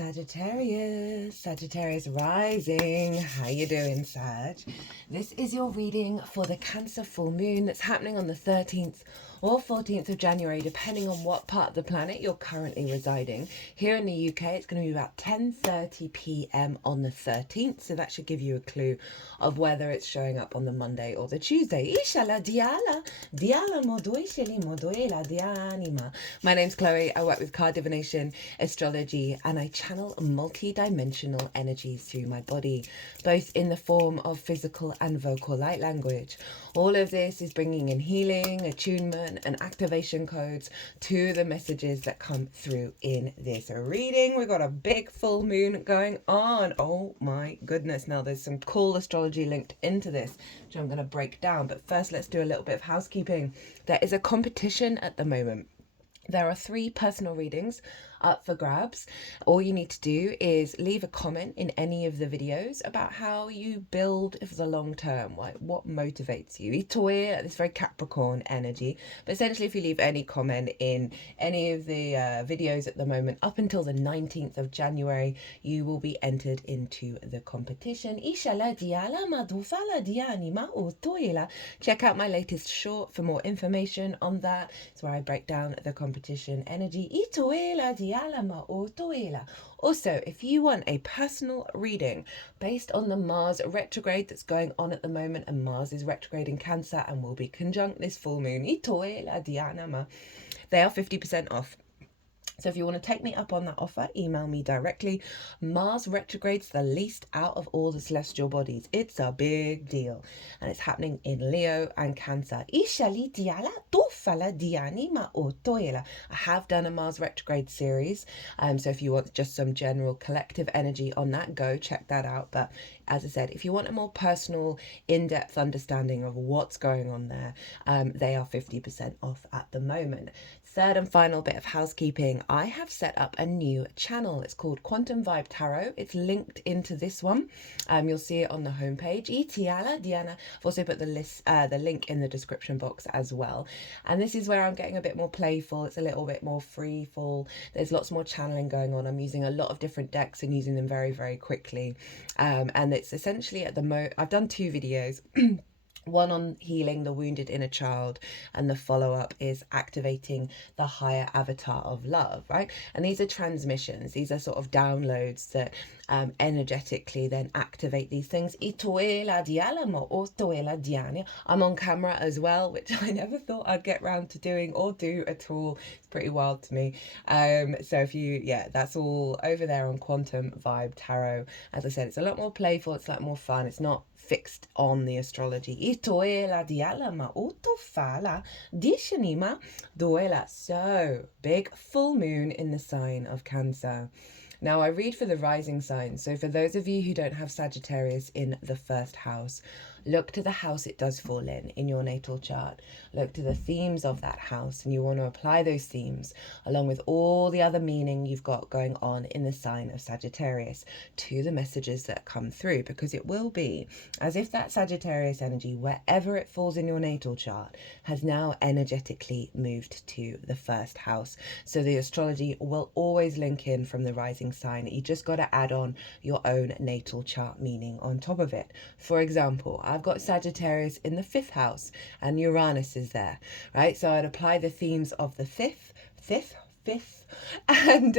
Sagittarius rising. How you doing, Sag? This is your reading for the Cancer full moon that's happening on the 13th or 14th of January, depending on what part of the planet you're currently residing. Here in the UK, it's going to be about 10:30 p.m. on the 13th, so that should give you a clue of whether it's showing up on the Monday or the Tuesday. My name's Chloe. I work with card divination, astrology, and I channel multi-dimensional energies through my body, both in the form of physical and vocal light language. All of this is bringing in healing, attunement, and activation codes to the messages that come through in this reading. We've got a big full moon going on. Oh my goodness. Now there's some cool astrology linked into this, which I'm going to break down. But first, let's do a little bit of housekeeping. There is a competition at the moment. There are 3 personal readings up for grabs. All you need to do is leave a comment in any of the videos about how you build for the long term, like what motivates you. Itoe, this very Capricorn energy. But essentially, if you leave any comment in any of the videos at the moment up until the 19th of January, you will be entered into the competition. Check out my latest short for more information on that. It's where I break down the competition energy. Also, if you want a personal reading based on the Mars retrograde that's going on at the moment, and Mars is retrograde in Cancer and will be conjunct this full moon, they are 50% off. So if you want to take me up on that offer, email me directly. Mars retrogrades the least out of all the celestial bodies. It's a big deal. And it's happening in Leo and Cancer. I have done a Mars retrograde series. So if you want just some general collective energy on that, go check that out. But as I said, if you want a more personal, in-depth understanding of what's going on there, they are 50% off at the moment. Third and final bit of housekeeping, I have set up a new channel. It's called Quantum Vibe Tarot. It's linked into this one. You'll see it on the homepage. Diana. I've also put the link in the description box as well. And this is where I'm getting a bit more playful. It's a little bit more freefall. There's lots more channeling going on. I'm using a lot of different decks and using them very, very quickly. And it's essentially I've done 2 videos. One on healing the wounded inner child, and the follow-up is activating the higher avatar of love, right? And these are transmissions. These are sort of downloads that energetically then activate these things. I'm on camera as well, which I never thought I'd get around to doing or do at all. It's pretty wild to me. So if that's all over there on Quantum Vibe Tarot. As I said, it's a lot more playful. It's a lot more fun. It's not fixed on the astrology. So, big full moon in the sign of Cancer. Now, I read for the rising sign. So for those of you who don't have Sagittarius in the first house, look to the house it does fall in your natal chart. Look to the themes of that house, and you want to apply those themes along with all the other meaning you've got going on in the sign of Sagittarius to the messages that come through, because it will be as if that Sagittarius energy, wherever it falls in your natal chart, has now energetically moved to the first house. So the astrology will always link in from the rising sign. You just got to add on your own natal chart meaning on top of it. For example, I've got Sagittarius in the 5th house and Uranus is there, right? So I'd apply the themes of the fifth, and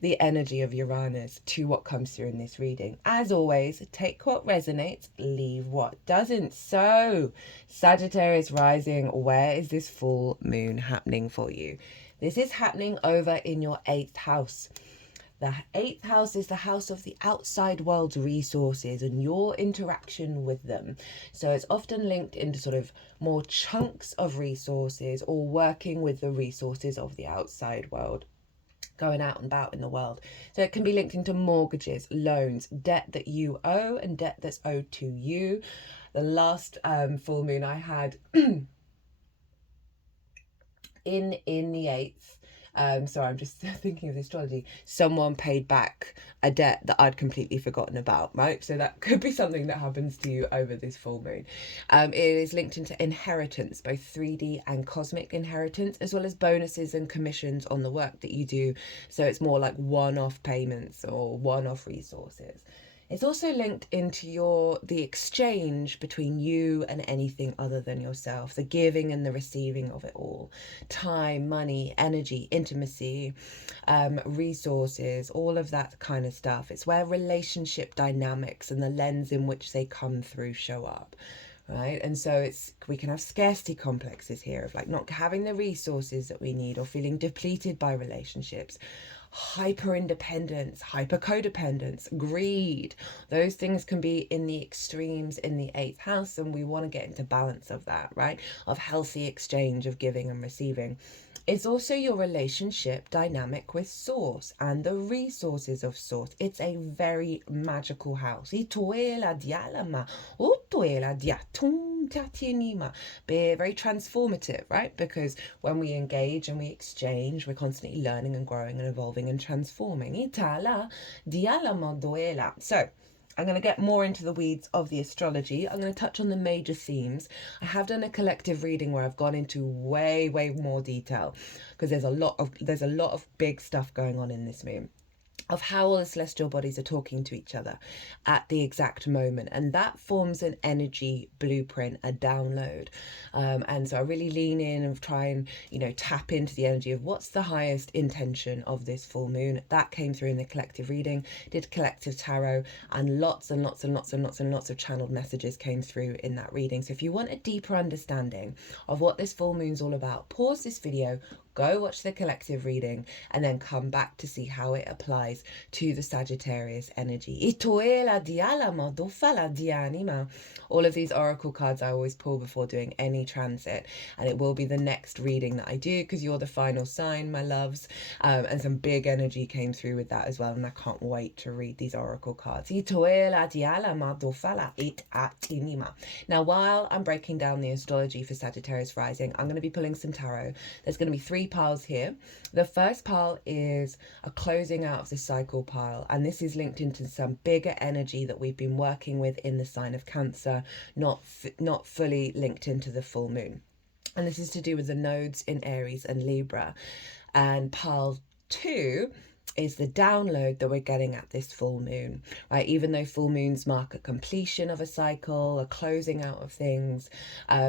the energy of Uranus to what comes through in this reading. As always, take what resonates, leave what doesn't. So, Sagittarius rising, where is this full moon happening for you? This is happening over in your 8th house. The 8th house is the house of the outside world's resources and your interaction with them. So it's often linked into sort of more chunks of resources or working with the resources of the outside world, going out and about in the world. So it can be linked into mortgages, loans, debt that you owe and debt that's owed to you. The last full moon I had in the 8th, So I'm just thinking of the astrology. Someone paid back a debt that I'd completely forgotten about, right? So that could be something that happens to you over this full moon. It is linked into inheritance, both 3D and cosmic inheritance, as well as bonuses and commissions on the work that you do. So it's more like one-off payments or one-off resources. It's also linked into the exchange between you and anything other than yourself, the giving and the receiving of it all. Time, money, energy, intimacy, resources, all of that kind of stuff. It's where relationship dynamics and the lens in which they come through show up. Right, and so we can have scarcity complexes here of like not having the resources that we need, or feeling depleted by relationships, hyper independence, hyper codependence, greed. Those things can be in the extremes in the 8th house, and we want to get into balance of that, right? Of healthy exchange of giving and receiving. It's also your relationship dynamic with source and the resources of source. It's a very magical house. Very transformative, right? Because when we engage and we exchange, we're constantly learning and growing and evolving and transforming. So I'm going to get more into the weeds of the astrology. I'm going to touch on the major themes. I have done a collective reading where I've gone into way more detail, because there's a lot of big stuff going on in this moon, of how all the celestial bodies are talking to each other at the exact moment, and that forms an energy blueprint, a download. And so I really lean in and try and tap into the energy of what's the highest intention of this full moon. That came through in the collective reading. Did collective tarot, and lots of channeled messages came through in that reading. So if you want a deeper understanding of what this full moon's all about, pause this video, go watch the collective reading, and then come back to see how it applies to the Sagittarius energy. All of these oracle cards I always pull before doing any transit, and it will be the next reading that I do, because you're the final sign, my loves. And some big energy came through with that as well, and I can't wait to read these oracle cards. Now, while I'm breaking down the astrology for Sagittarius rising, I'm going to be pulling some tarot. There's going to be 3 piles here. The first pile is a closing out of the cycle pile, and this is linked into some bigger energy that we've been working with in the sign of Cancer, not fully linked into the full moon. And this is to do with the nodes in Aries and Libra. And pile 2 is the download that we're getting at this full moon, right? Even though full moons mark a completion of a cycle, a closing out of things,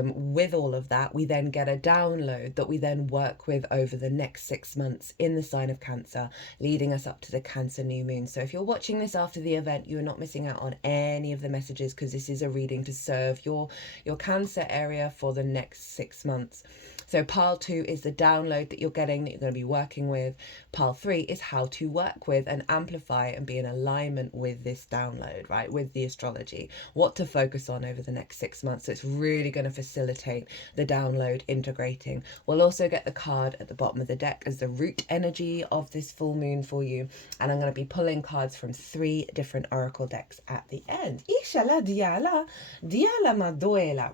with all of that, we then get a download that we then work with over the next 6 months in the sign of Cancer, leading us up to the Cancer new moon. So if you're watching this after the event, you're not missing out on any of the messages, because this is a reading to serve your Cancer area for the next 6 months. So pile 2 is the download that you're getting, that you're going to be working with. Pile 3 is how to work with and amplify and be in alignment with this download, right? With the astrology, what to focus on over the next 6 months. So it's really going to facilitate the download integrating. We'll also get the card at the bottom of the deck as the root energy of this full moon for you. And I'm going to be pulling cards from 3 different oracle decks at the end.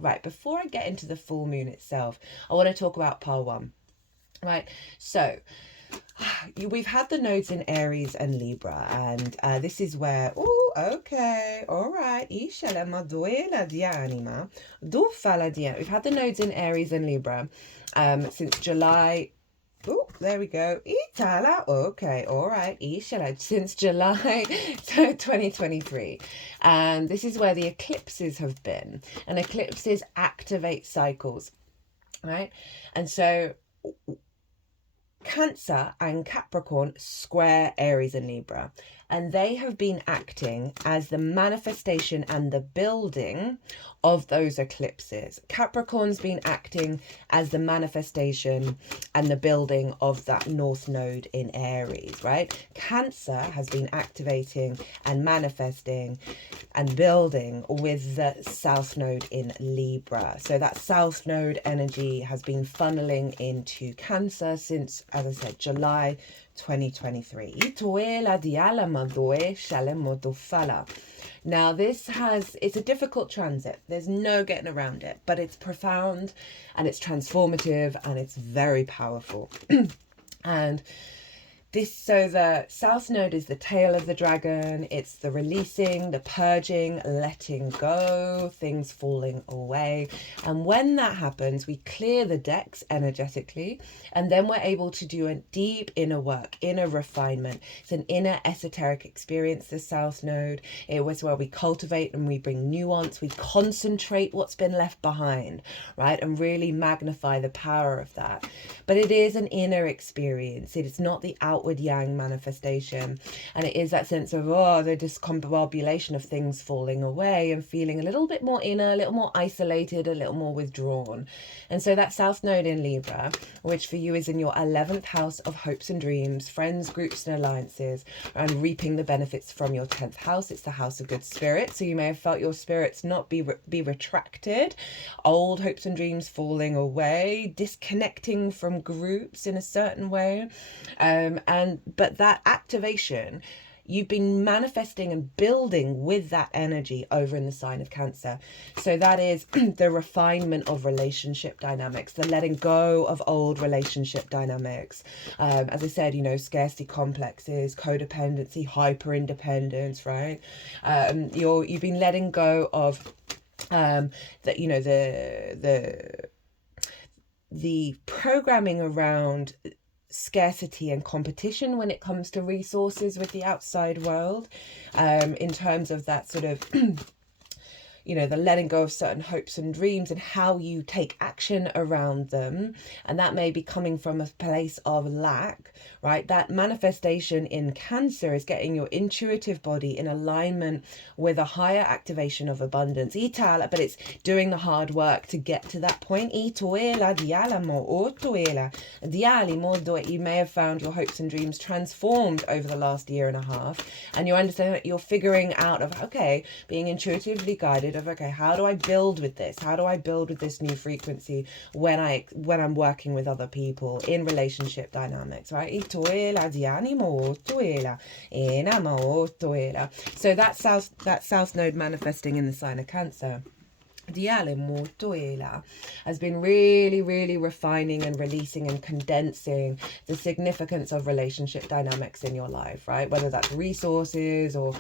Right, before I get into the full moon itself, I want to talk about pile 1, right? So we've had the nodes in Aries and Libra, and this is where, okay, all right, we've had the nodes in Aries and Libra since July. There we go. Okay, all right. Since July 2023. And this is where the eclipses have been. And eclipses activate cycles, right? And so Cancer and Capricorn square Aries and Libra, and they have been acting as the manifestation and the building of those eclipses. Capricorn's been acting as the manifestation and the building of that North Node in Aries, right? Cancer has been activating and manifesting and building with the South Node in Libra. So that South Node energy has been funneling into Cancer since, as I said, July 2023. Now it's a difficult transit. There's no getting around it, but it's profound and it's transformative and it's very powerful. And so the South Node is the tail of the dragon. It's the releasing, the purging, letting go, things falling away. And when that happens, we clear the decks energetically, and then we're able to do a deep inner work, inner refinement. It's an inner esoteric experience, the South Node. It was where we cultivate and we bring nuance, we concentrate what's been left behind, right? And really magnify the power of that. But it is an inner experience. It is not the outward yang manifestation, and it is that sense of the discombobulation of things falling away and feeling a little bit more inner, a little more isolated, a little more withdrawn. And so that South Node in Libra, which for you is in your 11th house of hopes and dreams, friends, groups and alliances, and reaping the benefits from your 10th house. It's the house of good spirits, so you may have felt your spirits not be retracted, old hopes and dreams falling away, disconnecting from groups in a certain way, but that activation, you've been manifesting and building with that energy over in the sign of Cancer. So that is the refinement of relationship dynamics, the letting go of old relationship dynamics. As I said, scarcity complexes, codependency, hyper independence, right? You've been letting go of the programming around scarcity and competition when it comes to resources with the outside world, in terms of that sort of the letting go of certain hopes and dreams and how you take action around them. And that may be coming from a place of lack, right? That manifestation in Cancer is getting your intuitive body in alignment with a higher activation of abundance. But it's doing the hard work to get to that point. You may have found your hopes and dreams transformed over the last year and a half, and you understand that you're figuring out of, being intuitively guided of, how do I build with this? How do I build with this new frequency when I'm working with other people in relationship dynamics, right? So that South Node manifesting in the sign of Cancer has been really, really refining and releasing and condensing the significance of relationship dynamics in your life, right? Whether that's resources or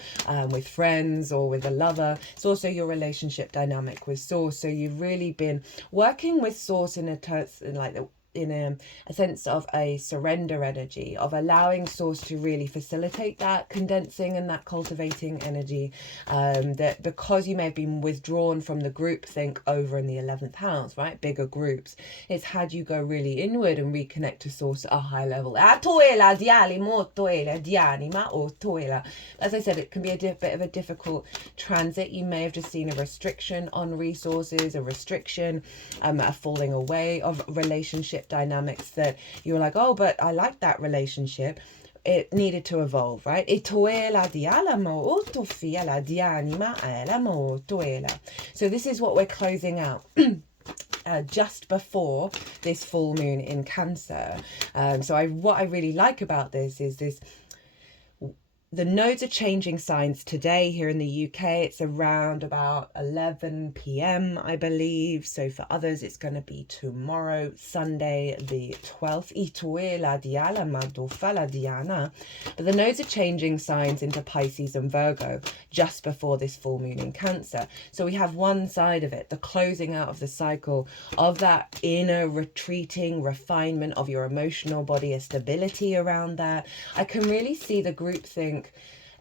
with friends or with a lover. It's also your relationship dynamic with Source. So you've really been working with Source in a sense of a surrender energy, of allowing Source to really facilitate that condensing and that cultivating energy, that because you may have been withdrawn from the group think over in the 11th house, right, bigger groups, it's had you go really inward and reconnect to Source at a high level. As I said, it can be a bit of a difficult transit. You may have just seen a restriction on resources, a restriction, a falling away of relationship dynamics that you're like, but I like that relationship. It needed to evolve, right? So this is what we're closing out just before this full moon in Cancer. What I really like about this is the nodes are changing signs today here in the UK. It's around about 11 p.m, I believe. So for others, it's going to be tomorrow, Sunday, the 12th. But the nodes are changing signs into Pisces and Virgo just before this full moon in Cancer. So we have one side of it, the closing out of the cycle of that inner retreating refinement of your emotional body, a stability around that. I can really see the groupthink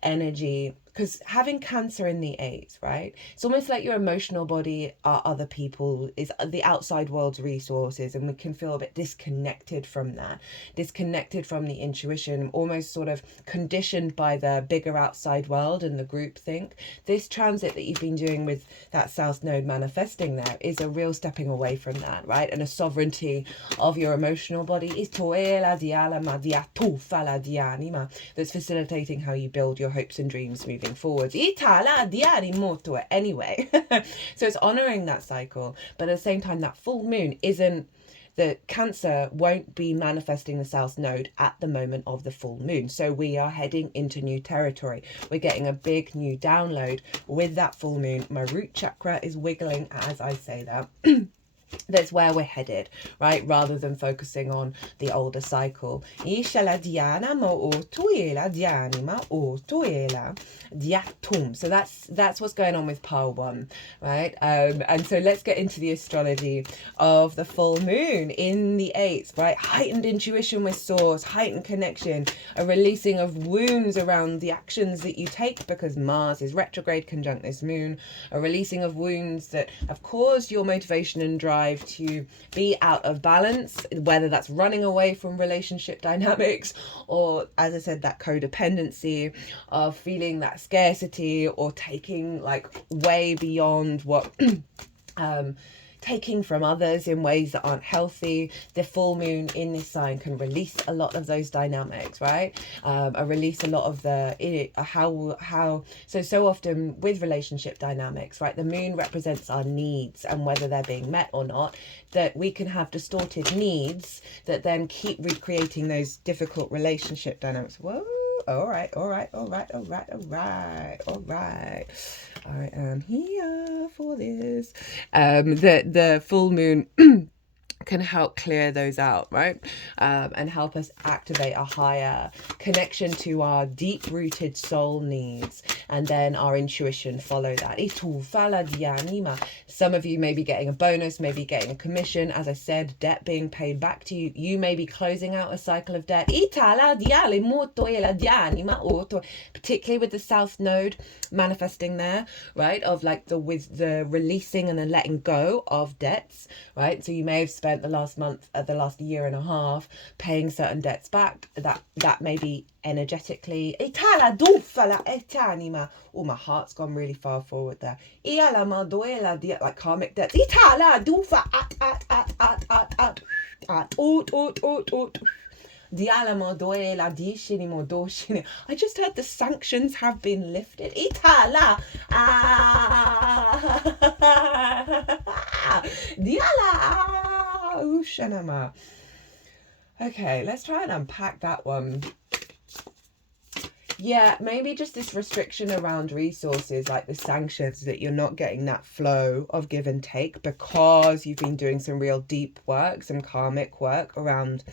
energy, because having Cancer in the 8th, right, it's almost like your emotional body are other people, is the outside world's resources, and we can feel a bit disconnected from that, disconnected from the intuition, almost sort of conditioned by the bigger outside world and the group think. This transit that you've been doing with that South Node manifesting there is a real stepping away from that, right, and a sovereignty of your emotional body is that's facilitating how you build your hopes and dreams moving forwards. Anyway, so it's honoring that cycle, but at the same time, that full moon isn't, the Cancer won't be manifesting the South Node at the moment of the full moon. So we are heading into new territory. We're getting a big new download with that full moon. My root chakra is wiggling as I say that. That's where we're headed, right? Rather than focusing on the older cycle. So that's what's going on with pile one, right? And so let's get into the astrology of the full moon in the 8th, right? Heightened intuition with source, heightened connection, a releasing of wounds around the actions that you take because Mars is retrograde conjunct this moon, a releasing of wounds that have caused your motivation and drive to be out of balance, whether that's running away from relationship dynamics or, as I said, that codependency of feeling that scarcity or taking like way beyond what taking from others in ways that aren't healthy. The full moon in this sign can release a lot of those dynamics, right? Release a lot of the so often with relationship dynamics, right, the moon represents our needs and whether they're being met or not, that we can have distorted needs that then keep recreating those difficult relationship dynamics. Whoa, all right. I am here for this. The full moon can help clear those out, right? And help us activate a higher connection to our deep-rooted soul needs, and then our intuition follow that. Some of you may be getting a bonus, maybe getting a commission. As I said, debt being paid back to you. You may be closing out a cycle of debt. Particularly with the South Node manifesting there, right? Of like with the releasing and the letting go of debts, right? So you may have spent the last month, the last year and a half paying certain debts back. That may be energetically. Oh, my heart's gone really far forward there. Like karmic debts. I just heard the sanctions have been lifted. Okay, let's try and unpack that one. Yeah, maybe just this restriction around resources, like the sanctions, that you're not getting that flow of give and take because you've been doing some real deep work, some karmic work around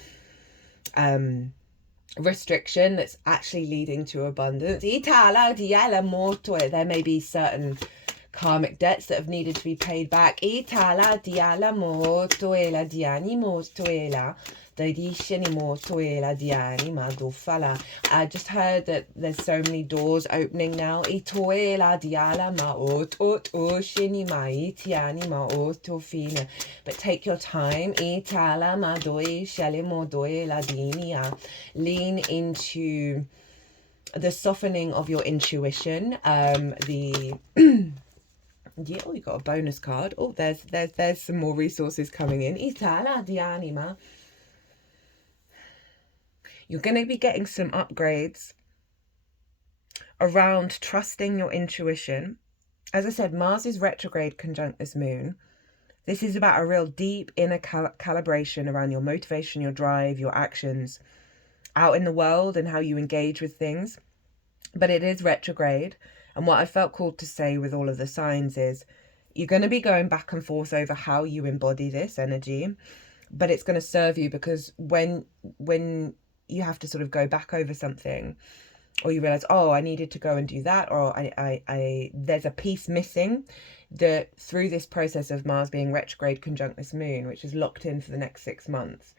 restriction that's actually leading to abundance. There may be certain karmic debts that have needed to be paid back. I just heard that there's so many doors opening now. But take your time. Lean into the softening of your intuition. Yeah, oh, you got a bonus card. Oh, there's some more resources coming in. You're going to be getting some upgrades around trusting your intuition. As I said, Mars is retrograde conjunct this moon. This is about a real deep inner calibration around your motivation, your drive, your actions out in the world and how you engage with things. But it is retrograde. And what I felt called to say with all of the signs is you're going to be going back and forth over how you embody this energy, but it's going to serve you, because when you have to sort of go back over something, or you realize, oh, I needed to go and do that, or I there's a piece missing, that through this process of Mars being retrograde conjunct this moon, which is locked in for the next 6 months,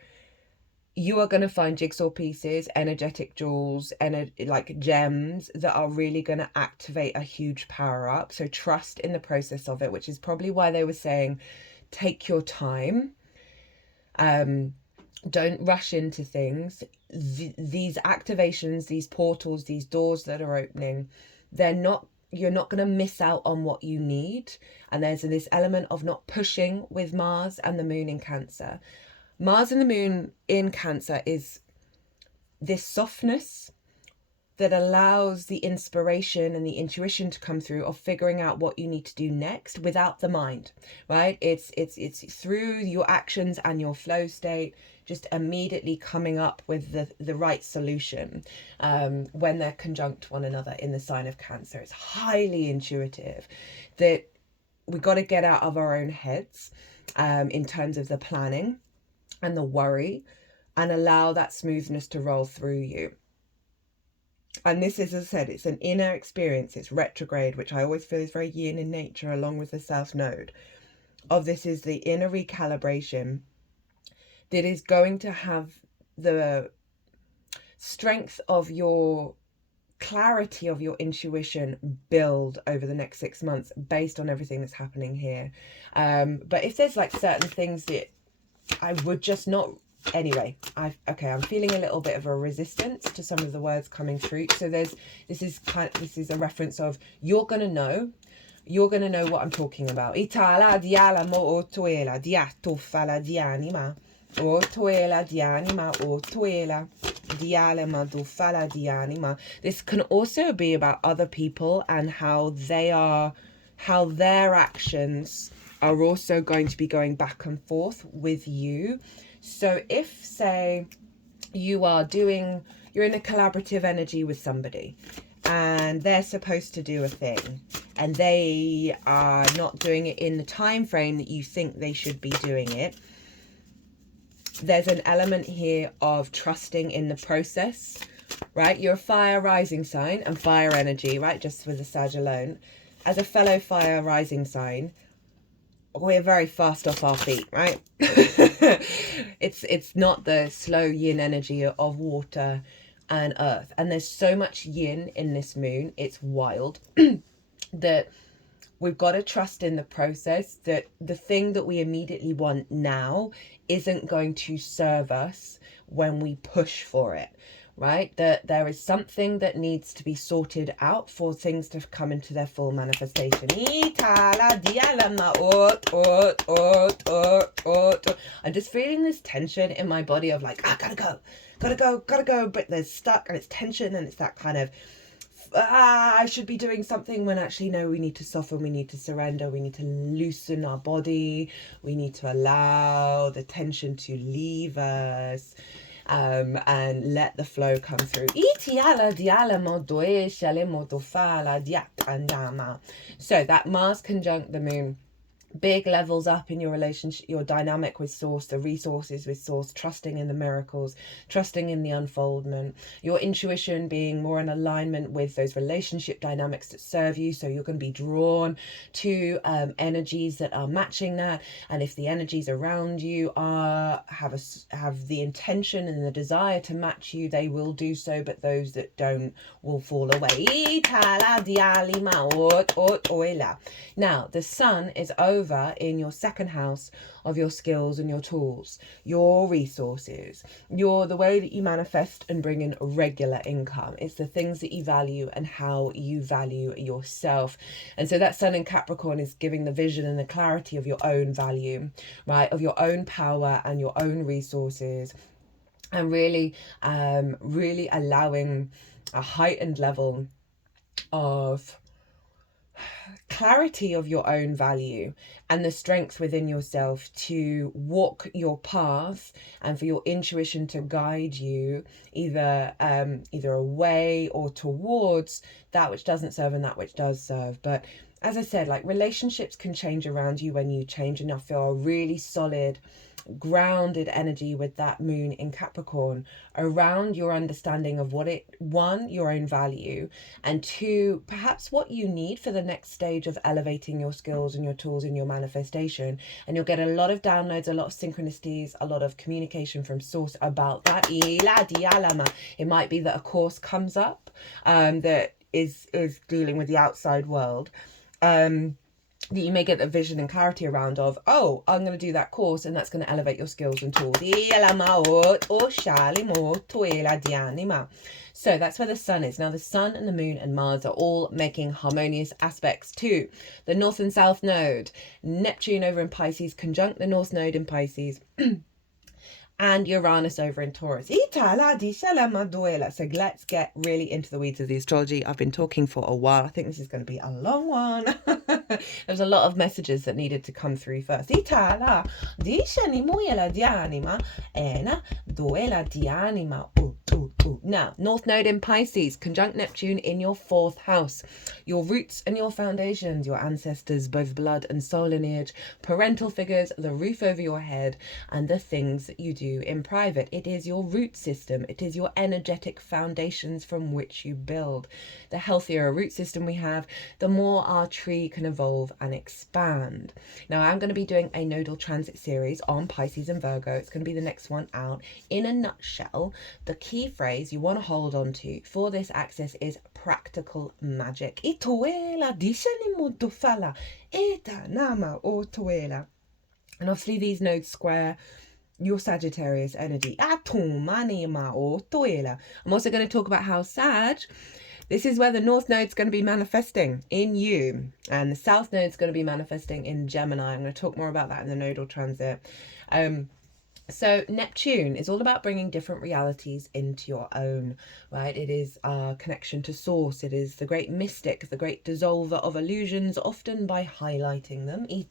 you are going to find jigsaw pieces, energetic jewels, and like gems that are really going to activate a huge power up. So trust in the process of it, which is probably why they were saying, take your time. Don't rush into things. These activations, these portals, these doors that are opening, you're not going to miss out on what you need. And there's this element of not pushing with Mars and the moon in Cancer. Mars and the moon in Cancer is this softness that allows the inspiration and the intuition to come through of figuring out what you need to do next without the mind, right? It's through your actions and your flow state, just immediately coming up with the right solution when they're conjunct one another in the sign of Cancer. It's highly intuitive, that to get out of our own heads in terms of the planning and the worry, and allow that smoothness to roll through you. And this is, as I said, it's an inner experience. It's retrograde, which I always feel is very yin in nature, along with the South Node. This is the inner recalibration that is going to have the strength of your clarity of your intuition build over the next 6 months based on everything that's happening here. But if there's like certain things that I would just not... Anyway, I'm feeling a little bit of a resistance to some of the words coming through. So this is a reference of you're gonna know what I'm talking about. Itala diala mo otuela diato fala dianima otuela dianima otuela diala madu fala dianima. This can also be about other people and how their actions are also going to be going back and forth with you. So if, say, you're in a collaborative energy with somebody and they're supposed to do a thing and they are not doing it in the time frame that you think they should be doing it, there's an element here of trusting in the process, right? You're a fire rising sign and fire energy, right? Just with the Sag alone. As a fellow fire rising sign, we're very fast off our feet, right? It's not the slow yin energy of water and earth. And there's so much yin in this moon, it's wild, that we've got to trust in the process, that the thing that we immediately want now isn't going to serve us when we push for it, right? That there is something that needs to be sorted out for things to come into their full manifestation. I'm just feeling this tension in my body of like, gotta go, but there's stuck and it's tension and it's that kind of, I should be doing something, when actually no, we need to soften, we need to surrender, we need to loosen our body, we need to allow the tension to leave us. And let the flow come through. So that Mars conjunct the moon, big levels up in your relationship, your dynamic with source, the resources with source, trusting in the miracles, trusting in the unfoldment, your intuition being more in alignment with those relationship dynamics that serve you. So you're going to be drawn to energies that are matching that. And if the energies around you have the intention and the desire to match you, they will do so. But those that don't will fall away. Now, the sun is over in your second house of your skills and your tools, your resources, the way that you manifest and bring in regular income. It's the things that you value and how you value yourself. And so that sun in Capricorn is giving the vision and the clarity of your own value, right? Of your own power and your own resources, and really allowing a heightened level of clarity of your own value and the strength within yourself to walk your path, and for your intuition to guide you either away or towards that which doesn't serve and that which does serve. But as I said, like, relationships can change around you when you change, and I feel a really solid grounded energy with that moon in Capricorn around your understanding of one, your own value, and two, perhaps what you need for the next stage of elevating your skills and your tools in your manifestation. And you'll get a lot of downloads, a lot of synchronicities, a lot of communication from source about that. It might be that a course comes up that is dealing with the outside world, that you may get a vision and clarity around of, oh, I'm going to do that course and that's going to elevate your skills and tools. So that's where the sun is. Now the sun and the moon and Mars are all making harmonious aspects to the north and south node. Neptune over in Pisces conjunct the north node in Pisces. And Uranus over in Taurus. So let's get really into the weeds of the astrology. I've been talking for a while. I think this is going to be a long one. There's a lot of messages that needed to come through first. Now, North Node in Pisces, conjunct Neptune in your 4th house. Your roots and your foundations, your ancestors, both blood and soul lineage, parental figures, the roof over your head, and the things that you do in private. It is your root system. It is your energetic foundations from which you build. The healthier a root system we have, the more our tree can evolve and expand. Now, I'm going to be doing a nodal transit series on Pisces and Virgo. It's going to be the next one out. In a nutshell, the key phrase you want to hold on to for this axis is practical magic. And obviously these nodes square your Sagittarius energy. I'm also going to talk about how Sag, this is where the North Node's going to be manifesting in you, and the South Node's going to be manifesting in Gemini. I'm going to talk more about that in the nodal transit. So Neptune is all about bringing different realities into your own, right? It is our connection to source. It is the great mystic, the great dissolver of illusions, often by highlighting them. And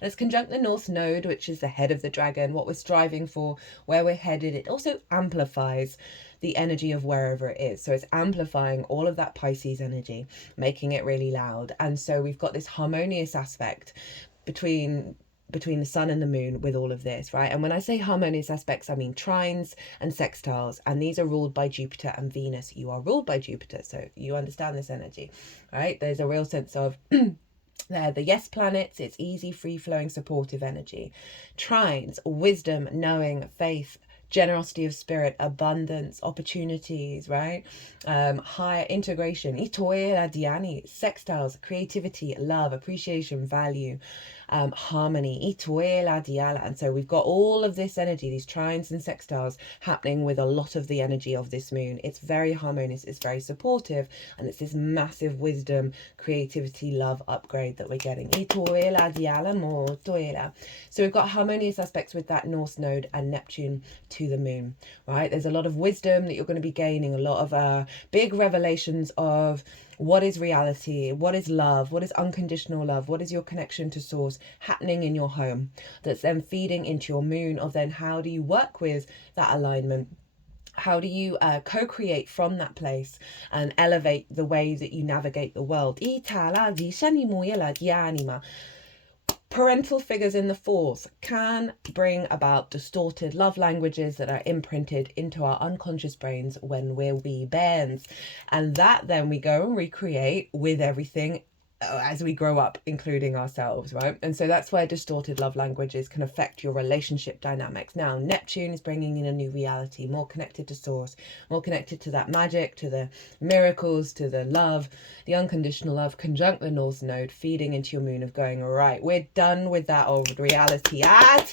it's conjunct the North Node, which is the head of the dragon, what we're striving for, where we're headed. It also amplifies the energy of wherever it is. So it's amplifying all of that Pisces energy, making it really loud. And so we've got this harmonious aspect between the sun and the moon with all of this, right? And when I say harmonious aspects, I mean trines and sextiles, and these are ruled by Jupiter and Venus. You are ruled by Jupiter, so you understand this energy, right? There's a real sense of they're the yes planets. It's easy, free-flowing, supportive energy. Trines, wisdom, knowing, faith, generosity of spirit, abundance, opportunities, right? Higher integration, sextiles, creativity, love, appreciation, value, harmony, and so we've got all of this energy, these trines and sextiles happening with a lot of the energy of this moon. It's very harmonious, it's very supportive, and it's this massive wisdom, creativity, love upgrade that we're getting. So we've got harmonious aspects with that North Node and Neptune to the moon, right? There's a lot of wisdom that you're going to be gaining, a lot of big revelations of what is reality, what is love, what is unconditional love, what is your connection to source happening in your home, that's then feeding into your moon of then how do you work with that alignment. How do you co-create from that place and elevate the way that you navigate the world? Parental figures in the 4th can bring about distorted love languages that are imprinted into our unconscious brains when we're wee bairns. And that then we go and recreate with everything as we grow up, including ourselves, right? And so that's where distorted love languages can affect your relationship dynamics. Now, Neptune is bringing in a new reality, more connected to source, more connected to that magic, to the miracles, to the love, the unconditional love, conjunct the North Node, feeding into your moon of going, all right, we're done with that old reality. I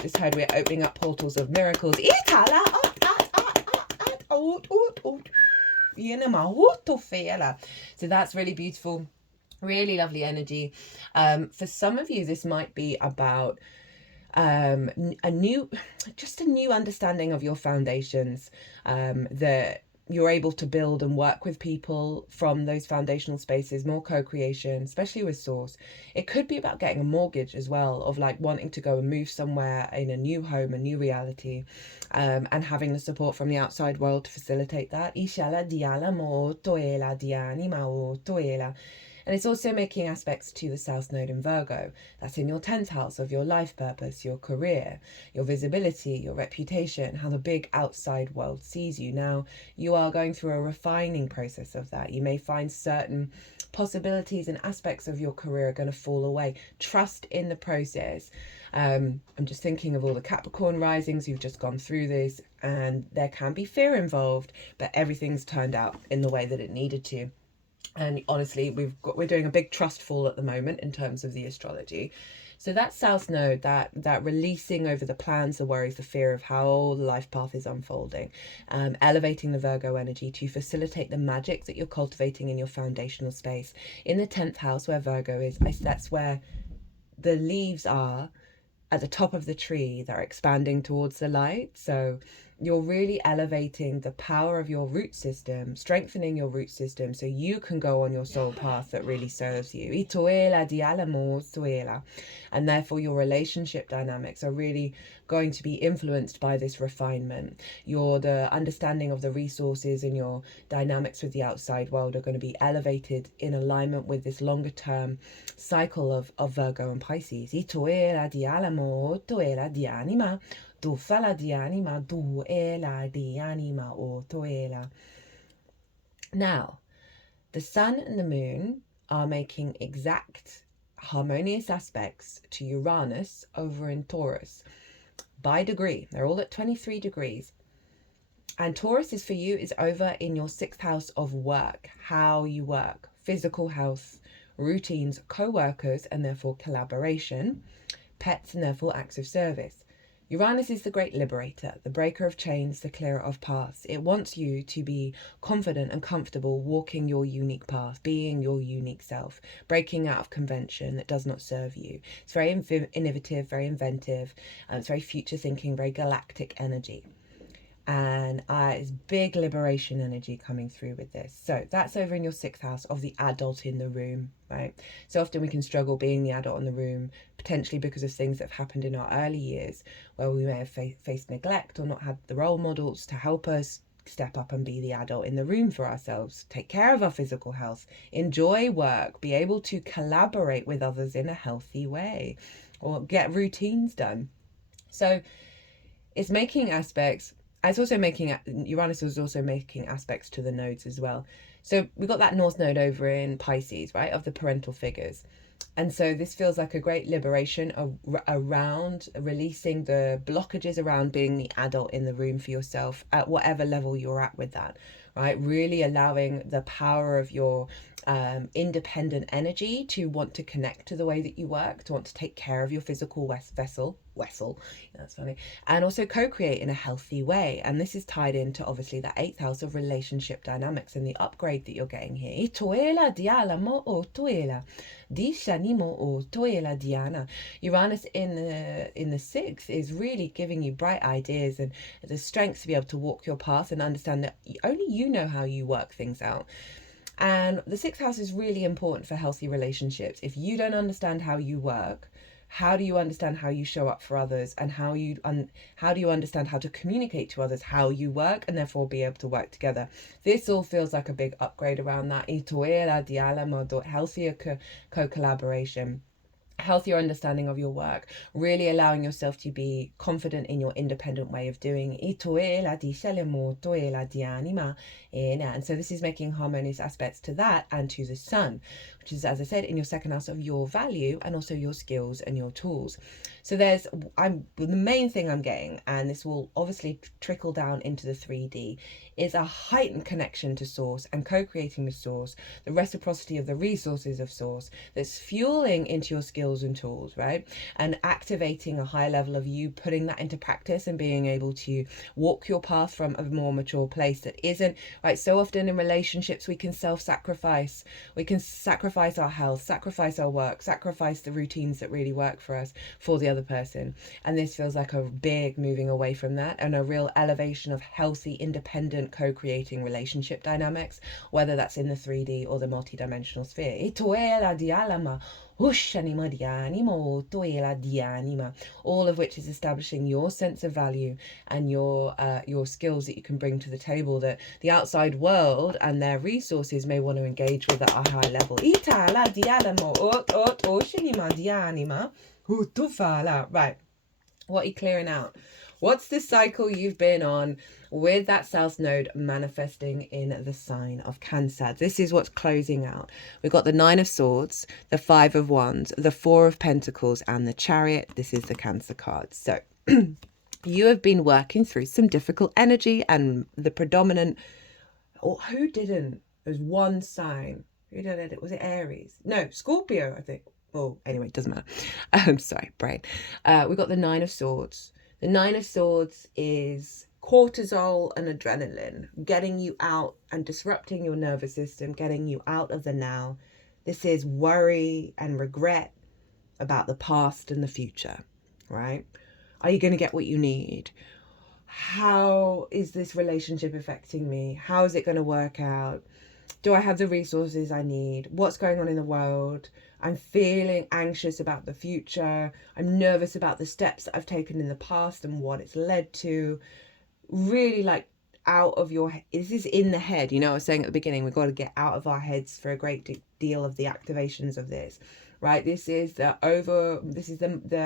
just heard we're opening up portals of miracles. So that's really beautiful, really lovely energy. For some of you, this might be about a new understanding of your foundations, that you're able to build and work with people from those foundational spaces, more co-creation, especially with source. It could be about getting a mortgage as well, of like wanting to go and move somewhere in a new home, a new reality, and having the support from the outside world to facilitate that. And it's also making aspects to the South Node in Virgo. That's in your 10th house of your life purpose, your career, your visibility, your reputation, how the big outside world sees you. Now, you are going through a refining process of that. You may find certain possibilities and aspects of your career are going to fall away. Trust in the process. I'm just thinking of all the Capricorn risings who've just gone through this, and there can be fear involved, but everything's turned out in the way that it needed to. And honestly, we're doing a big trust fall at the moment in terms of the astrology. So that South Node, that releasing over the plans, the worries, the fear of how the life path is unfolding, elevating the Virgo energy to facilitate the magic that you're cultivating in your foundational space. In the 10th house where Virgo is, that's where the leaves are at the top of the tree that are expanding towards the light. So you're really elevating the power of your root system, strengthening your root system so you can go on your soul path that really serves you. And therefore your relationship dynamics are really going to be influenced by this refinement. The understanding of the resources and your dynamics with the outside world are going to be elevated in alignment with this longer term cycle of Virgo and Pisces. Tu fala di anima, tu ela di anima, o tuela. Now, the sun and the moon are making exact harmonious aspects to Uranus over in Taurus by degree. They're all at 23 degrees. And Taurus is for you is over in your 6th house of work, how you work, physical health, routines, co-workers, and therefore collaboration, pets, and therefore acts of service. Uranus is the great liberator, the breaker of chains, the clearer of paths. It wants you to be confident and comfortable walking your unique path, being your unique self, breaking out of convention that does not serve you. It's very innovative, very inventive, it's very future thinking, very galactic energy. And it's big liberation energy coming through with this. So that's over in your 6th house of the adult in the room, right? So often we can struggle being the adult in the room, potentially because of things that have happened in our early years where we may have faced neglect or not had the role models to help us step up and be the adult in the room for ourselves, take care of our physical health, enjoy work, be able to collaborate with others in a healthy way, or get routines done. So it's making aspects. It's also making, Uranus is also making aspects to the nodes as well. So we've got that North Node over in Pisces, right, of the parental figures. And so this feels like a great liberation around releasing the blockages around being the adult in the room for yourself at whatever level you're at with that, right? Really allowing the power of your independent energy to want to connect to the way that you work, to want to take care of your physical vessel, that's funny, and also co-create in a healthy way. And this is tied into obviously the 8th house of relationship dynamics and the upgrade that you're getting here. Uranus in the 6th is really giving you bright ideas and the strength to be able to walk your path and understand that only you know how you work things out. And the 6th house is really important for healthy relationships. If you don't understand how you work, how do you understand how you show up for others, and how do you understand how to communicate to others how you work and therefore be able to work together? This all feels like a big upgrade around that. Healthier co-collaboration, healthier understanding of your work, really allowing yourself to be confident in your independent way of doing. And so this is making harmonious aspects to that and to the sun, which is, as I said, in your 2nd house of your value and also your skills and your tools. So the main thing I'm getting, and this will obviously trickle down into the 3D, is a heightened connection to source and co-creating with source, the reciprocity of the resources of source that's fueling into your skills and tools, right? And activating a high level of you putting that into practice and being able to walk your path from a more mature place that isn't, right? So often in relationships, we can self-sacrifice. We can sacrifice our health, sacrifice our work, sacrifice the routines that really work for us for the other person. And this feels like a big moving away from that and a real elevation of healthy, independent, co-creating relationship dynamics, whether that's in the 3D or the multidimensional sphere. All of which is establishing your sense of value and your skills that you can bring to the table that the outside world and their resources may want to engage with at a high level. Right, what are you clearing out? What's the cycle you've been on with that South Node manifesting in the sign of Cancer? This is what's closing out. We've got the 9 of Swords, the 5 of Wands, the 4 of Pentacles, and the Chariot. This is the Cancer card. So you have been working through some difficult energy, and the predominant... who didn't? There's one sign. Who did it? Was it Aries? No, Scorpio, I think. Oh, anyway, it doesn't matter. Sorry, brain. We've got the 9 of Swords. The 9 of Swords is cortisol and adrenaline, getting you out and disrupting your nervous system, getting you out of the now. This is worry and regret about the past and the future, right? Are you going to get what you need? how is this relationship affecting me? How is it going to work out? Do I have the resources I need? What's going on in the world? I'm feeling anxious about the future. I'm nervous about the steps that I've taken in the past and what it's led to. Really like out of your, this is in the head. You know, I was saying at the beginning, we've got to get out of our heads for a great deal of the activations of this, right? This is the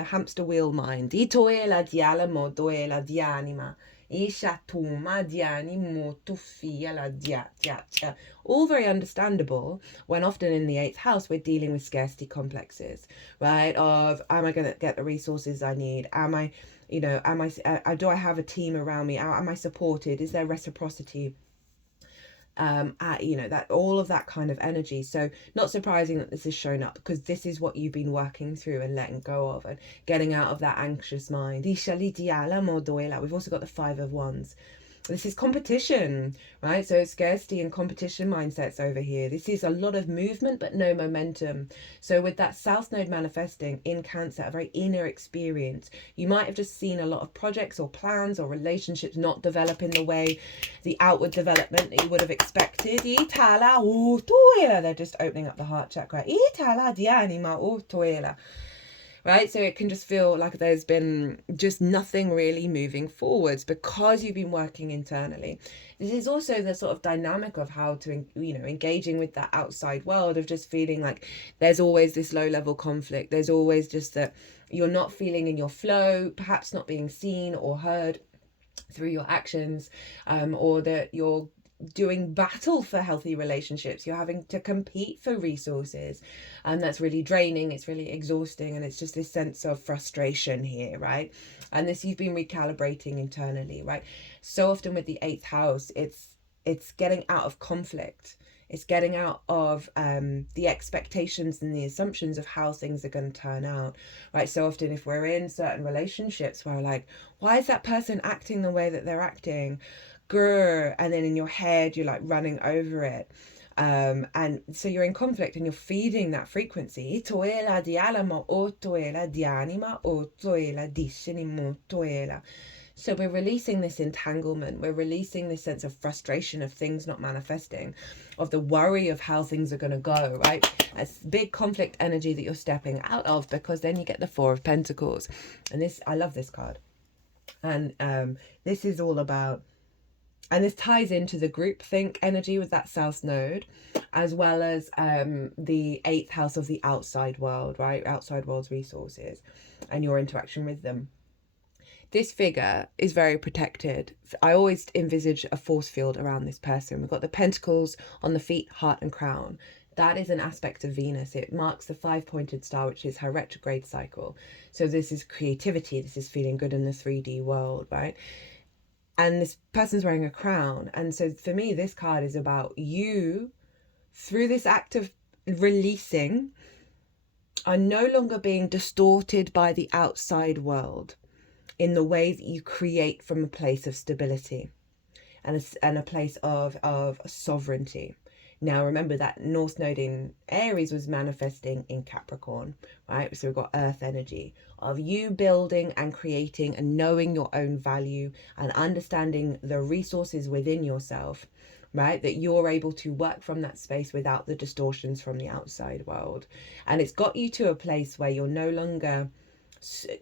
hamster wheel mind. Ito e la dialamo do e la dianima. All very understandable when often in the 8th house we're dealing with scarcity complexes, right? Of, am I going to get the resources I need? Am I, do I have a team around me? Am I supported? Is there reciprocity? That all of that kind of energy. So not surprising that this is shown up, because this is what you've been working through and letting go of and getting out of that anxious mind. We've also got the 5 of Wands. This is competition, right? So scarcity and competition mindsets over here. This is a lot of movement but no momentum. So with that South Node manifesting in Cancer, a very inner experience, you might have just seen a lot of projects or plans or relationships not develop in the way, the outward development that you would have expected. They're just opening up the heart chakra. Right, so it can just feel like there's been just nothing really moving forwards because you've been working internally. This is also the sort of dynamic of how to, engaging with that outside world, of just feeling like there's always this low level conflict. There's always just that you're not feeling in your flow, perhaps not being seen or heard through your actions, or that you're doing battle for healthy relationships. You're having to compete for resources, and that's really draining. It's really exhausting, and it's just this sense of frustration here, right? And this, you've been recalibrating internally, right? So often with the 8th house, it's getting out of conflict. It's getting out of the expectations and the assumptions of how things are going to turn out, right? So often if we're in certain relationships where we're like, why is that person acting the way that they're acting? Grr, and then in your head you're like running over it, and so you're in conflict and you're feeding that frequency. So we're releasing this entanglement, we're releasing this sense of frustration of things not manifesting, of the worry of how things are going to go, right? It's big conflict energy that you're stepping out of, because then you get the 4 of Pentacles, and this, I love this card, and this is all about, and this ties into the groupthink energy with that South Node, as well as the 8th house of the outside world, right? Outside world's resources and your interaction with them. This figure is very protected. I always envisage a force field around this person. We've got the pentacles on the feet, heart and crown. That is an aspect of Venus. It marks the 5-pointed star, which is her retrograde cycle. So this is creativity. This is feeling good in the 3D world, right? And this person's wearing a crown. And so for me, this card is about you, through this act of releasing, are no longer being distorted by the outside world in the way that you create from a place of stability and a place of sovereignty. Now, remember that North Node in Aries was manifesting in Capricorn, right? So we've got earth energy of you building and creating and knowing your own value and understanding the resources within yourself, right? That you're able to work from that space without the distortions from the outside world. And it's got you to a place where you're no longer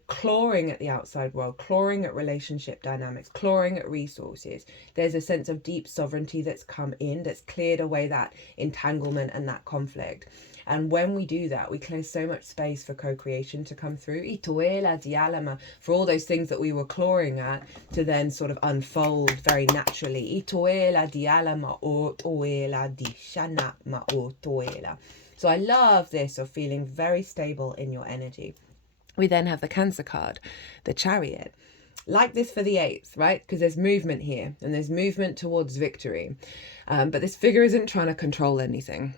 clawing at the outside world, clawing at relationship dynamics, clawing at resources. There's a sense of deep sovereignty that's come in, that's cleared away that entanglement and that conflict. And when we do that, we clear so much space for co-creation to come through, for all those things that we were clawing at to then sort of unfold very naturally. So I love this, of feeling very stable in your energy. We then have the Cancer card, the Chariot. Like this for the 8th, right? Because there's movement here and there's movement towards victory. But this figure isn't trying to control anything,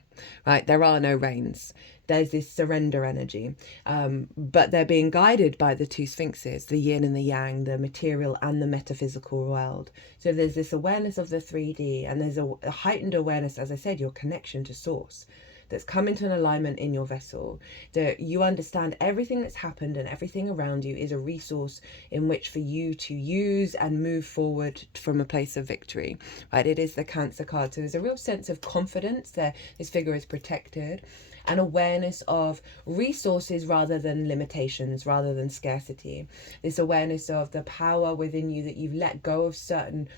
right? There are no reins. There's this surrender energy. But they're being guided by the 2 sphinxes, the yin and the yang, the material and the metaphysical world. So there's this awareness of the 3D, and there's a heightened awareness, as I said, your connection to source. that's come into an alignment in your vessel, that you understand everything that's happened and everything around you is a resource in which for you to use and move forward from a place of victory, right? It is the Cancer card. So there's a real sense of confidence there. This figure is protected, and awareness of resources rather than limitations, rather than scarcity. This awareness of the power within you, that you've let go of certain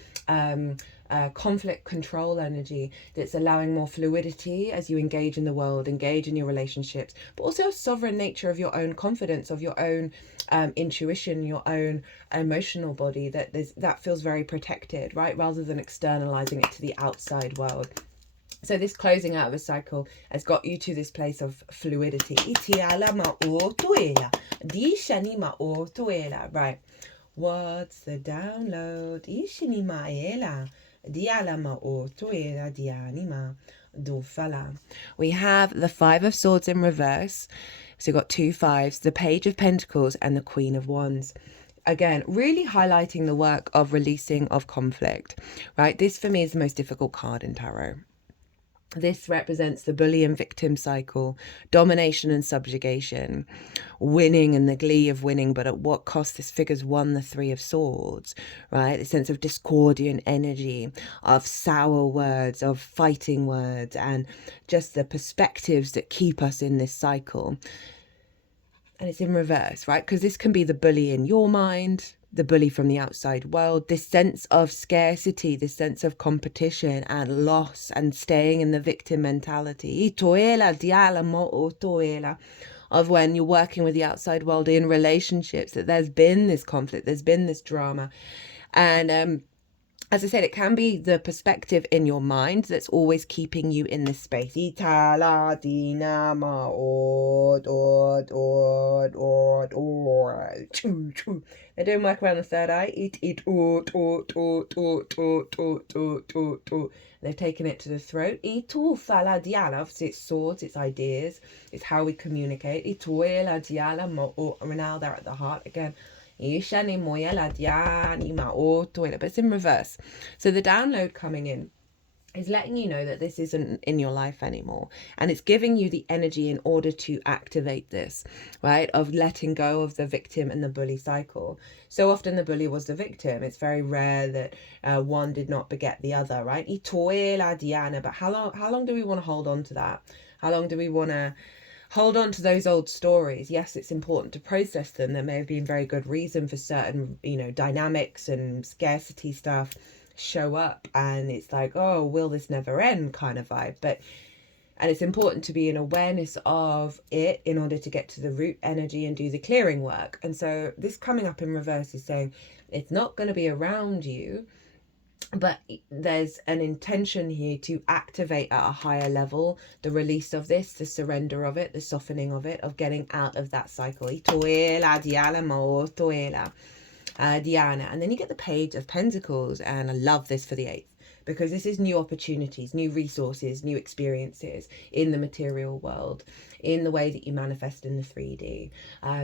conflict control energy, that's allowing more fluidity as you engage in the world, engage in your relationships, but also a sovereign nature of your own confidence, of your own intuition, your own emotional body, that feels very protected, right? Rather than externalizing it to the outside world. So this closing out of a cycle has got you to this place of fluidity. Right. What's the download? We have the Five of Swords in reverse. So we've got 2 5s, the Page of Pentacles and the Queen of Wands. Again, really highlighting the work of releasing of conflict, right? This for me is the most difficult card in tarot. This represents the bully and victim cycle, domination and subjugation, winning and the glee of winning, but at what cost? This figure's won the 3 of Swords, right? The sense of discordian energy, of sour words, of fighting words, and just the perspectives that keep us in this cycle. And it's in reverse, right? Because this can be the bully in your mind, the bully from the outside world, this sense of scarcity, this sense of competition and loss and staying in the victim mentality. Of when you're working with the outside world in relationships, that there's been this conflict, there's been this drama. And as I said, it can be the perspective in your mind that's always keeping you in this space. They don't work around the third eye. They've taken it to the throat. Obviously, it's swords, it's ideas, it's how we communicate. Now they're at the heart again. But it's in reverse. So the download coming in is letting you know that this isn't in your life anymore, and it's giving you the energy in order to activate this, right, of letting go of the victim and the bully cycle. So often the bully was the victim. It's very rare that one did not beget the other, right? But how long do we want to hold on to that? How long do we want to hold on to those old stories? Yes, it's important to process them. There may have been very good reason for certain, dynamics and scarcity stuff show up, and it's like, oh, will this never end kind of vibe. And it's important to be in awareness of it in order to get to the root energy and do the clearing work. And so this coming up in reverse is saying it's not going to be around you, but there's an intention here to activate at a higher level the release of this, the surrender of it, the softening of it, of getting out of that cycle. Diana. And then you get the Page of Pentacles, and I love this for the 8th, because this is new opportunities, new resources, new experiences in the material world, in the way that you manifest in the 3D.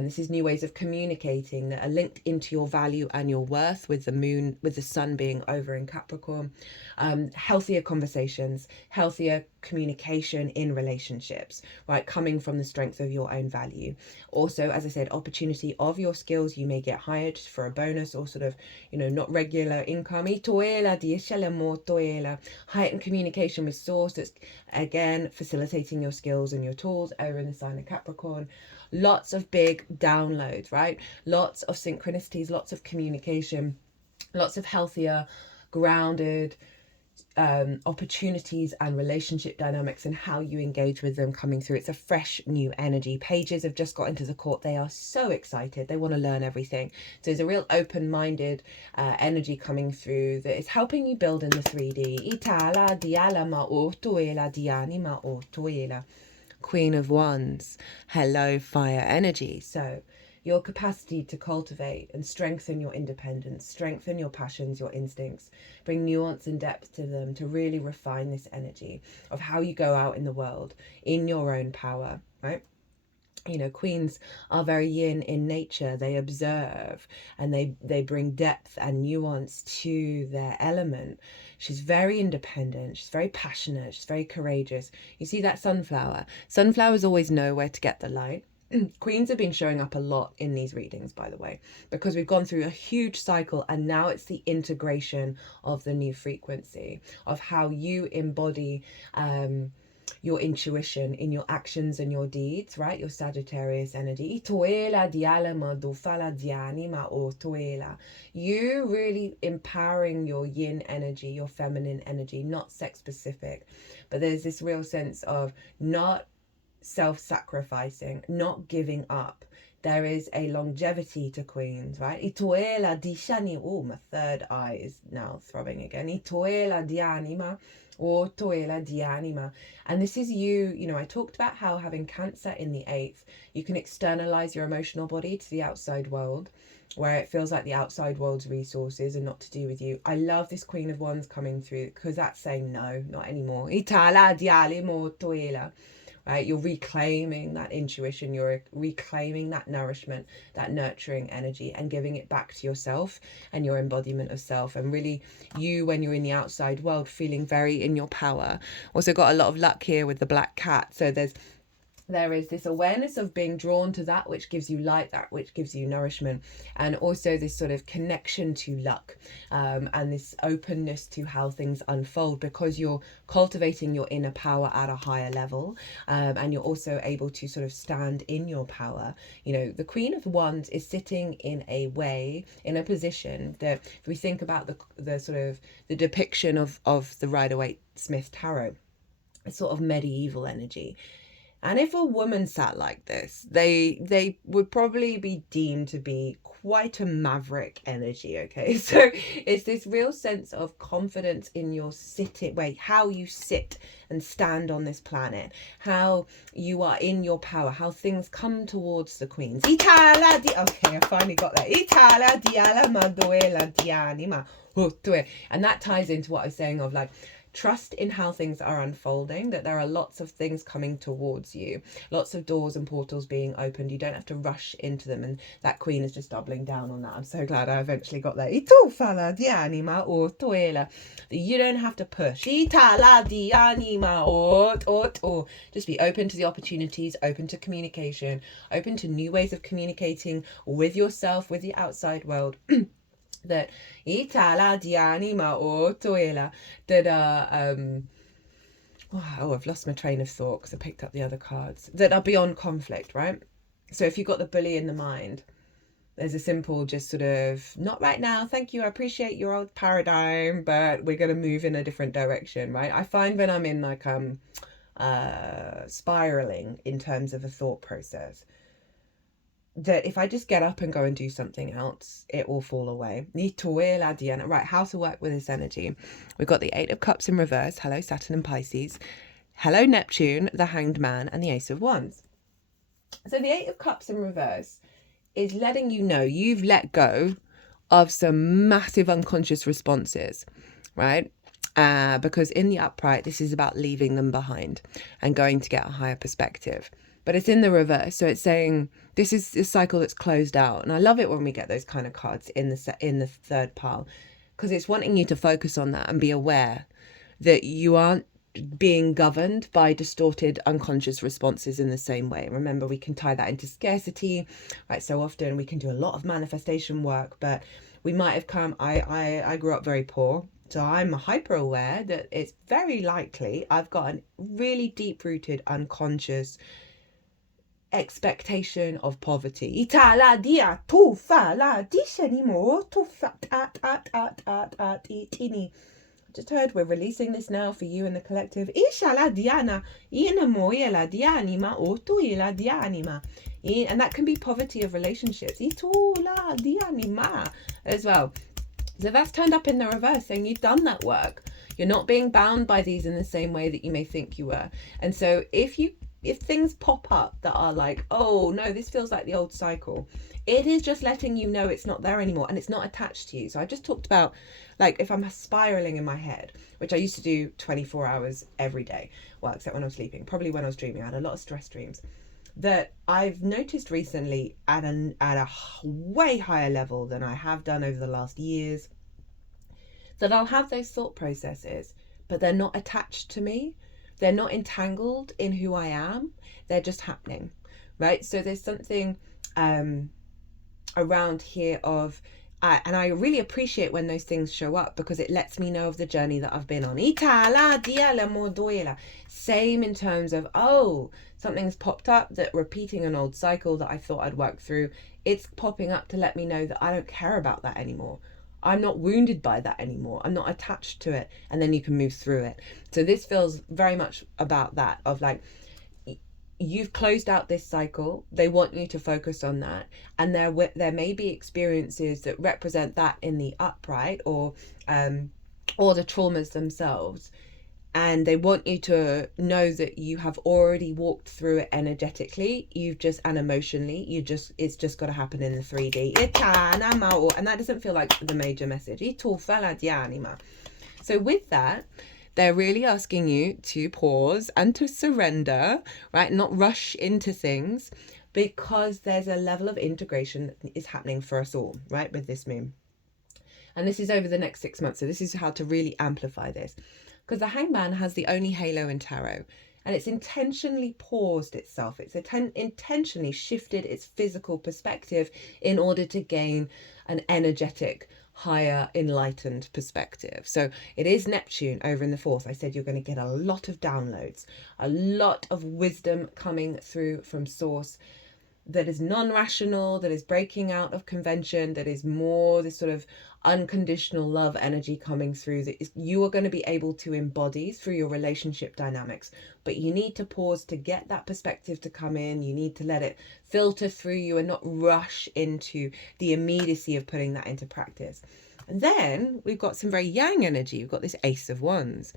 This is new ways of communicating that are linked into your value and your worth, with the moon, with the sun being over in Capricorn. Healthier conversations, healthier communication in relationships, right, coming from the strength of your own value. Also, as I said, opportunity of your skills. You may get hired for a bonus or sort of, not regular income. Heightened communication with source, that's again facilitating your skills and your tools over in the sign of Capricorn. Lots of big downloads, right? Lots of synchronicities, lots of communication, lots of healthier, grounded opportunities and relationship dynamics and how you engage with them coming through. It's a fresh new energy. Pages have just got into the court. They are so excited. They want to learn everything. So there's a real open-minded energy coming through that is helping you build in the 3D. Queen of Wands. Hello, fire energy. So your capacity to cultivate and strengthen your independence, strengthen your passions, your instincts, bring nuance and depth to them, to really refine this energy of how you go out in the world in your own power, right? You know, queens are very yin in nature. They observe, and they bring depth and nuance to their element. She's very independent, she's very passionate, she's very courageous. You see that sunflower? Sunflowers always know where to get the light. Queens have been showing up a lot in these readings, by the way, because we've gone through a huge cycle, and now it's the integration of the new frequency, of how you embody your intuition in your actions and your deeds, right? Your Sagittarius energy. You really empowering your yin energy, your feminine energy, not sex specific. But there's this real sense of not self-sacrificing, not giving up. There is a longevity to queens, right? Oh, my third eye is now throbbing again. Or Toela di Anima. And this is you know, I talked about how having Cancer in the 8th, you can externalize your emotional body to the outside world, where it feels like the outside world's resources are not to do with you. I love this Queen of Wands coming through, because that's saying no, not anymore. Itala di Alimo Toela. Right, you're reclaiming that intuition, you're reclaiming that nourishment, that nurturing energy, and giving it back to yourself and your embodiment of self. And really, you, when you're in the outside world, feeling very in your power. Also got a lot of luck here with the black cat. So there is this awareness of being drawn to that which gives you light, that which gives you nourishment, and also this sort of connection to luck, and this openness to how things unfold, because you're cultivating your inner power at a higher level, and you're also able to sort of stand in your power. You know, the Queen of Wands is sitting in a way, in a position that, if we think about the sort of the depiction of the Rider-Waite-Smith Tarot, it's sort of medieval energy. And if a woman sat like this, they would probably be deemed to be quite a maverick energy, okay? So it's this real sense of confidence in your how you sit and stand on this planet, how you are in your power, how things come towards the queens. Okay, I finally got that. And that ties into what I was saying of like, trust in how things are unfolding, that there are lots of things coming towards you, lots of doors and portals being opened. You don't have to rush into them, and that queen is just doubling down on that. I'm so glad I eventually got there. You don't have to push. Just be open to the opportunities, open to communication, open to new ways of communicating with yourself, with the outside world. That I've lost my train of thought because I picked up the other cards, that are beyond conflict, right? So if you've got the bully in the mind, there's a simple just sort of, not right now, thank you, I appreciate your old paradigm, but we're going to move in a different direction, right? I find when I'm in like spiraling in terms of a thought process, that if I just get up and go and do something else, it will fall away. Right, how to work with this energy. We've got the 8 of Cups in reverse. Hello, Saturn and Pisces. Hello, Neptune, the Hanged Man, and the Ace of Wands. So the 8 of Cups in reverse is letting you know you've let go of some massive unconscious responses, right? Because in the upright, this is about leaving them behind and going to get a higher perspective. But it's in the reverse, so it's saying this is a cycle that's closed out. And I love it when we get those kind of cards in the third pile, because it's wanting you to focus on that and be aware that you aren't being governed by distorted unconscious responses in the same way. Remember, we can tie that into scarcity, right? So often we can do a lot of manifestation work, but we might have come, I grew up very poor. So I'm hyper aware that it's very likely I've got a really deep rooted unconscious expectation of poverty. Just heard we're releasing this now for you in the collective. And that can be poverty of relationships as well. So that's turned up in the reverse, saying you've done that work. You're not being bound by these in the same way that you may think you were. And so if things pop up that are like, oh no, this feels like the old cycle, it is just letting you know it's not there anymore and it's not attached to you. So I just talked about, like, if I'm spiraling in my head, which I used to do 24 hours every day, well, except when I was sleeping, probably when I was dreaming, I had a lot of stress dreams. that I've noticed recently at a way higher level than I have done over the last years, that I'll have those thought processes, but they're not attached to me. They're not entangled in who I am. They're just happening, right? So there's something around here of, and I really appreciate when those things show up, because it lets me know of the journey that I've been on. Same in terms of, oh, something's popped up, that repeating an old cycle that I thought I'd worked through. It's popping up to let me know that I don't care about that anymore. I'm not wounded by that anymore. I'm not attached to it. And then you can move through it. So this feels very much about that, of like, you've closed out this cycle. They want you to focus on that. And there may be experiences that represent that in the upright, or the traumas themselves. And they want you to know that you have already walked through it energetically. And emotionally, it's just got to happen in the 3D. And that doesn't feel like the major message. So with that, they're really asking you to pause and to surrender, right? Not rush into things, because there's a level of integration that is happening for us all, right, with this moon. And this is over the next 6 months. So this is how to really amplify this. Because the Hangman has the only halo in tarot, and it's intentionally paused itself. It's intentionally shifted its physical perspective in order to gain an energetic, higher, enlightened perspective. So it is Neptune over in the 4th. I said you're going to get a lot of downloads, a lot of wisdom coming through from source that is non-rational, that is breaking out of convention, that is more this sort of unconditional love energy coming through, that you are going to be able to embody through your relationship dynamics. But you need to pause to get that perspective to come in. You need to let it filter through you and not rush into the immediacy of putting that into practice. And then we've got some very yang energy. We've got this Ace of Wands.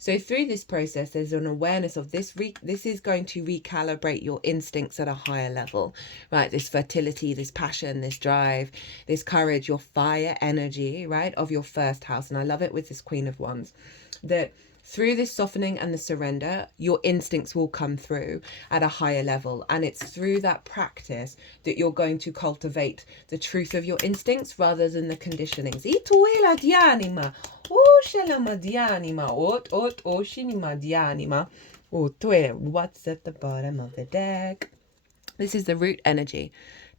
So through this process, there's an awareness of this. This is going to recalibrate your instincts at a higher level, right? This fertility, this passion, this drive, this courage, your fire energy, right, of your first house. And I love it with this Queen of Wands, that through this softening and the surrender, your instincts will come through at a higher level. And it's through that practice that you're going to cultivate the truth of your instincts rather than the conditionings. What's at the bottom of the deck? This is the root energy.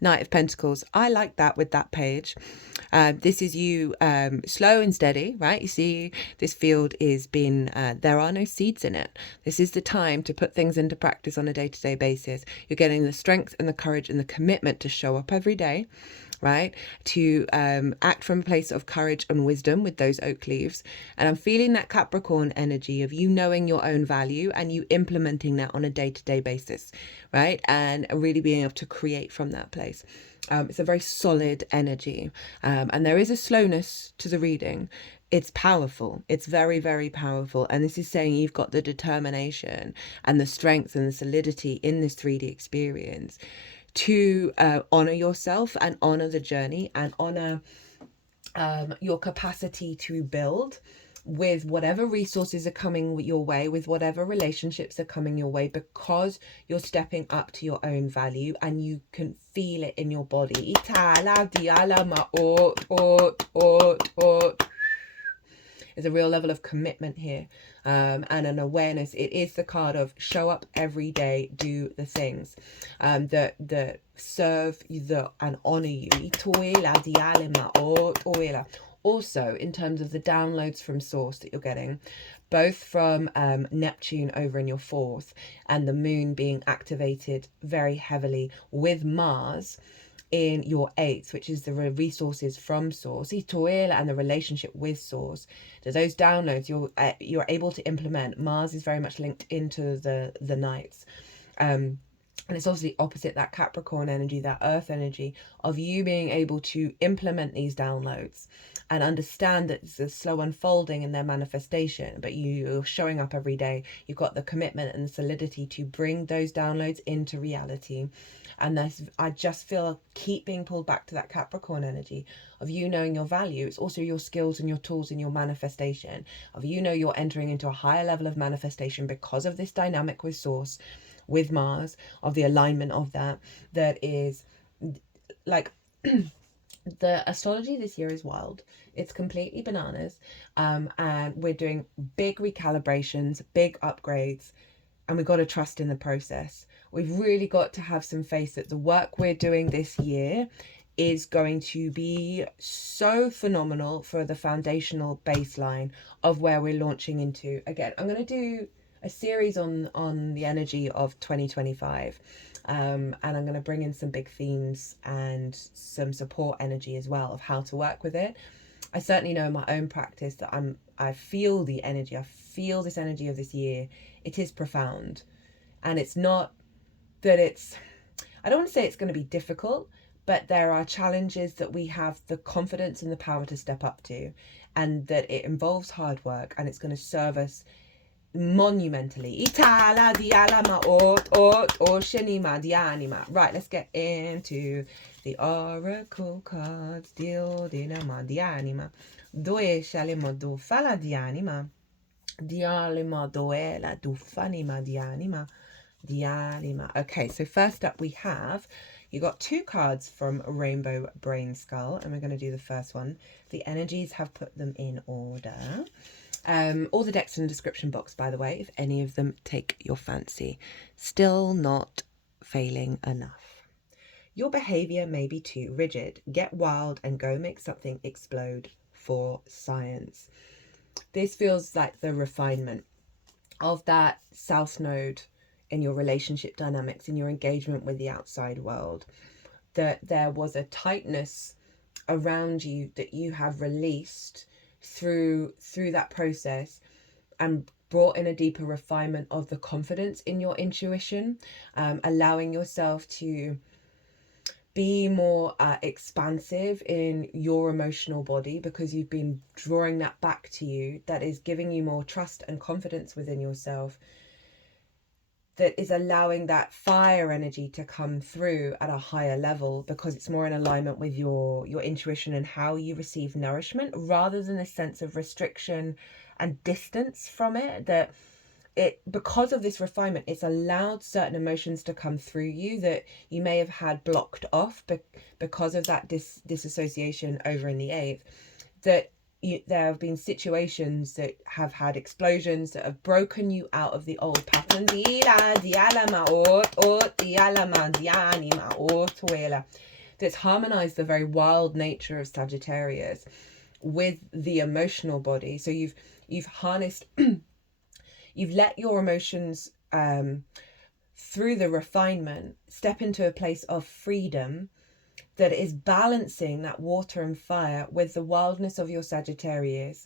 Knight of Pentacles. I like that with that page. This is you slow and steady, right? You see this field is there are no seeds in it. This is the time to put things into practice on a day-to-day basis. You're getting the strength and the courage and the commitment to show up every day, right? To act from a place of courage and wisdom with those oak leaves. And I'm feeling that Capricorn energy of you knowing your own value and you implementing that on a day-to-day basis, right? And really being able to create from that place. It's a very solid energy. And there is a slowness to the reading. It's powerful. It's very, very powerful. And this is saying you've got the determination and the strength and the solidity in this 3D experience to honor yourself and honor the journey and honor your capacity to build with whatever resources are coming your way, with whatever relationships are coming your way, because you're stepping up to your own value and you can feel it in your body. There's a real level of commitment here and an awareness. It is the card of show up every day, do the things that serve you and honor you. Also, in terms of the downloads from source that you're getting, both from Neptune over in your 4th and the moon being activated very heavily with Mars in your 8th, which is the resources from source, and the relationship with source, that those downloads you're able to implement. Mars is very much linked into the nights. And it's obviously opposite that Capricorn energy, that earth energy of you being able to implement these downloads and understand that it's a slow unfolding in their manifestation, but you're showing up every day. You've got the commitment and the solidity to bring those downloads into reality. And I just feel keep being pulled back to that Capricorn energy of you knowing your value. It's also your skills and your tools in your manifestation of you're entering into a higher level of manifestation because of this dynamic with source, with Mars, of the alignment of that, that is like the astrology this year is wild. It's completely bananas. And we're doing big recalibrations, big upgrades, and we've got to trust in the process. We've really got to have some faith that the work we're doing this year is going to be so phenomenal for the foundational baseline of where we're launching into. Again, I'm going to do a series on the energy of 2025, and I'm going to bring in some big themes and some support energy as well of how to work with it. I certainly know in my own practice that I feel the energy. I feel this energy of this year. It is profound, and it's not that it's, I don't want to say it's going to be difficult, but there are challenges that we have the confidence and the power to step up to, and that it involves hard work, and it's going to serve us monumentally. Right, let's get into the oracle cards. Dove shalemo do fala di anima. Dialima doela do fanima di anima. Dialima. Okay, so first up we have, you got 2 cards from Rainbow Brainskull, and we're going to do the first one. The energies have put them in order. All the decks in the description box, by the way, if any of them take your fancy. Still not failing enough. Your behavior may be too rigid. Get wild and go make something explode for science. This feels like the refinement of that South Node in your relationship dynamics, in your engagement with the outside world. That there was a tightness around you that you have released through that process, and brought in a deeper refinement of the confidence in your intuition, allowing yourself to be more expansive in your emotional body, because you've been drawing that back to you. That is giving you more trust and confidence within yourself, that is allowing that fire energy to come through at a higher level, because it's more in alignment with your intuition and how you receive nourishment, rather than a sense of restriction and distance from it. That it, because of this refinement, it's allowed certain emotions to come through you that you may have had blocked off because of that disassociation over in the 8th. That there have been situations that have had explosions that have broken you out of the old pattern. That's harmonized the very wild nature of Sagittarius with the emotional body. So you've harnessed, you've let your emotions through the refinement step into a place of freedom that is balancing that water and fire with the wildness of your Sagittarius.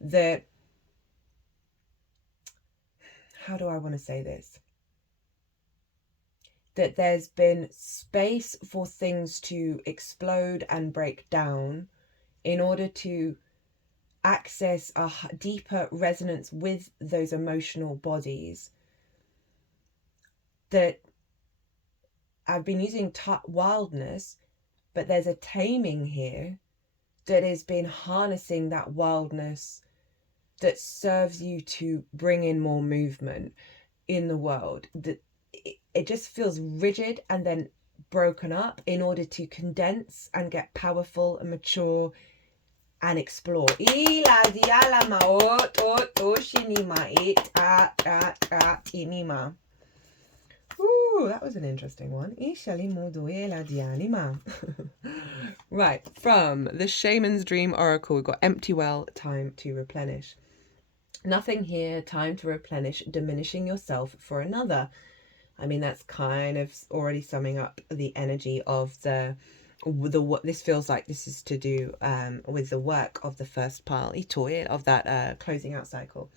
That, how do I want to say this? That there's been space for things to explode and break down in order to access a deeper resonance with those emotional bodies. That I've been using wildness, but there's a taming here that has been harnessing that wildness that serves you to bring in more movement in the world. That it just feels rigid and then broken up in order to condense and get powerful and mature and explore. Ooh, that was an interesting one. Right, from the Shaman's Dream Oracle, we've got Empty Well, Time to Replenish. Nothing here, time to replenish, diminishing yourself for another. I mean, that's kind of already summing up the energy of what this feels like. This is to do with the work of the first pile, of that closing out cycle.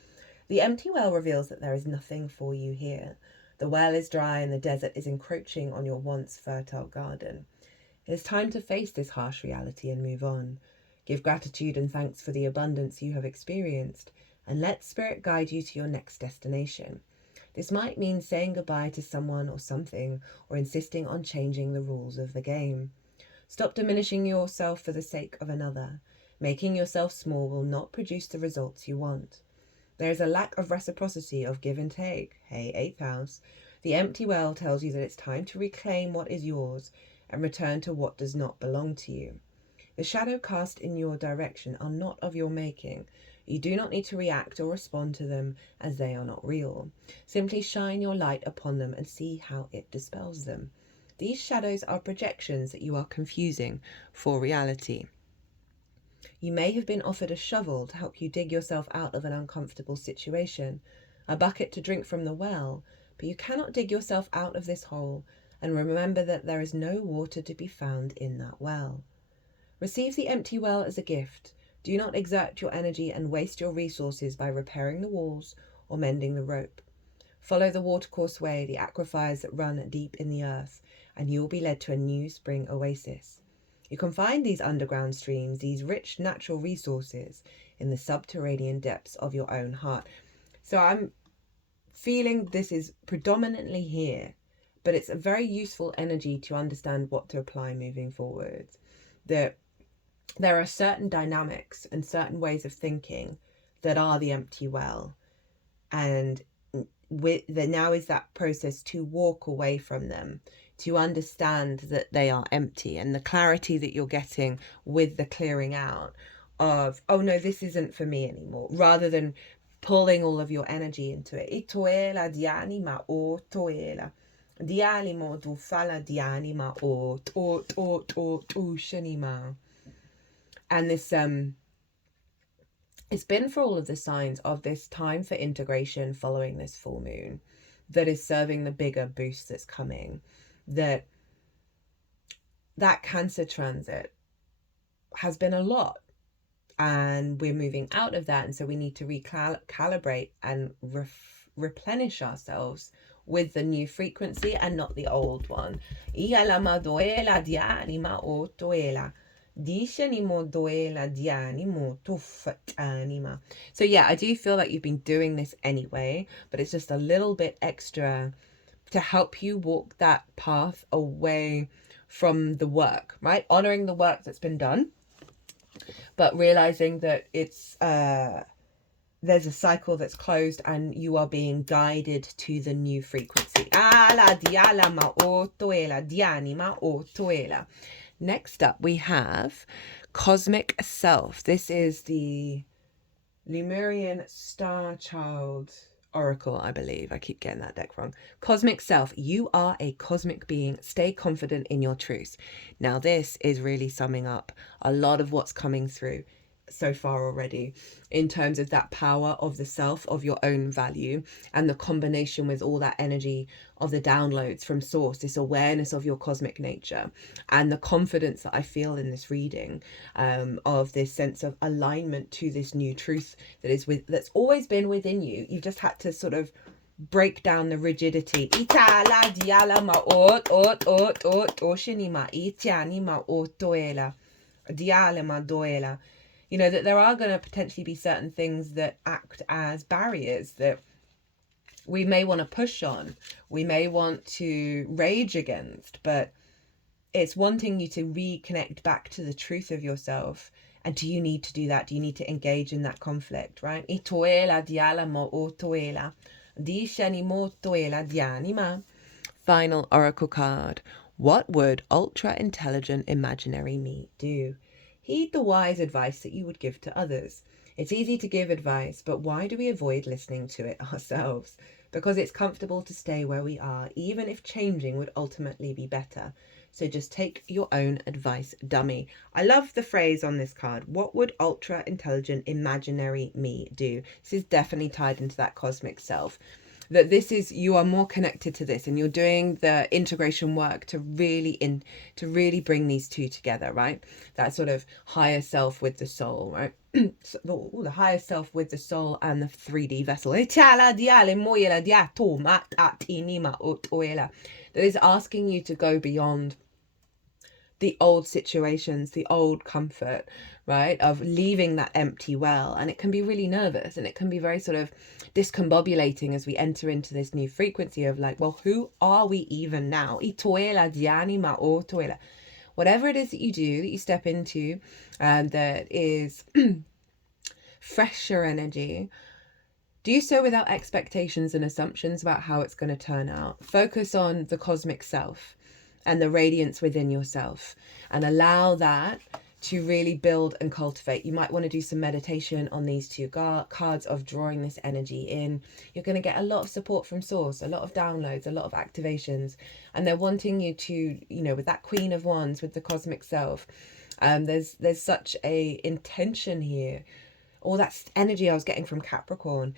The empty well reveals that there is nothing for you here. The well is dry and the desert is encroaching on your once fertile garden. It is time to face this harsh reality and move on. Give gratitude and thanks for the abundance you have experienced, and let spirit guide you to your next destination. This might mean saying goodbye to someone or something, or insisting on changing the rules of the game. Stop diminishing yourself for the sake of another. Making yourself small will not produce the results you want. There is a lack of reciprocity of give and take. Hey, 8th house. The empty well tells you that it's time to reclaim what is yours and return to what does not belong to you. The shadow cast in your direction are not of your making. You do not need to react or respond to them, as they are not real. Simply shine your light upon them and see how it dispels them. These shadows are projections that you are confusing for reality. You may have been offered a shovel to help you dig yourself out of an uncomfortable situation, a bucket to drink from the well, but you cannot dig yourself out of this hole, and remember that there is no water to be found in that well. Receive the empty well as a gift. Do not exert your energy and waste your resources by repairing the walls or mending the rope. Follow the watercourse way, the aquifers that run deep in the earth, and you will be led to a new spring oasis. You can find these underground streams, these rich natural resources, in the subterranean depths of your own heart. So I'm feeling this is predominantly here, but it's a very useful energy to understand what to apply moving forward. There are certain dynamics and certain ways of thinking that are the empty well, and now is that process to walk away from them, to understand that they are empty, and the clarity that you're getting with the clearing out of, oh no, this isn't for me anymore, rather than pulling all of your energy into it. Itoela dianima o toela. Dialimo tu fala dianima o to shanima. And this it's been for all of the signs of this time for integration following this full moon that is serving the bigger boost that's coming. That Cancer transit has been a lot, and we're moving out of that, and so we need to recalibrate and replenish ourselves with the new frequency and not the old one. So yeah, I do feel like you've been doing this anyway, but it's just a little bit extra to help you walk that path away from the work, right? Honoring the work that's been done, but realizing that it's there's a cycle that's closed and you are being guided to the new frequency. Next up, we have Cosmic Self. This is the Lemurian Starchild Oracle, I believe. I keep getting that deck wrong. Cosmic Self. You are a cosmic being. Stay confident in your truth. Now, this is really summing up a lot of what's coming through so far already in terms of that power of the self, of your own value, and the combination with all that energy of the downloads from source, this awareness of your cosmic nature, and the confidence that I feel in this reading, of this sense of alignment to this new truth that's always been within you. You've just had to sort of break down the rigidity. You know, that there are going to potentially be certain things that act as barriers that we may want to push on, we may want to rage against, but it's wanting you to reconnect back to the truth of yourself. And do you need to do that? Do you need to engage in that conflict, right? Final oracle card. What would ultra-intelligent imaginary me do? Heed the wise advice that you would give to others. It's easy to give advice, but why do we avoid listening to it ourselves? Because it's comfortable to stay where we are, even if changing would ultimately be better. So just take your own advice, dummy. I love the phrase on this card. What would ultra-intelligent imaginary me do? This is definitely tied into that cosmic self. That this is, you are more connected to this, and you're doing the integration work to really bring these two together, right? That sort of higher self with the soul, right? The higher self with the soul and the 3D vessel. That is asking you to go beyond the old situations, the old comfort, right, of leaving that empty well. And it can be really nervous, and it can be very sort of discombobulating as we enter into this new frequency of like, well, who are we even now? Whatever it is that you do, that you step into, that is fresher energy, Do so without expectations and assumptions about how it's going to turn out. Focus on the cosmic self and the radiance within yourself, and allow that to really build and cultivate. You might want to do some meditation on these two cards of drawing this energy in. You're going to get a lot of support from source, a lot of downloads, a lot of activations, and they're wanting you to, you know, with that Queen of Wands, with the cosmic self, there's such a intention here. All that energy I was getting from Capricorn,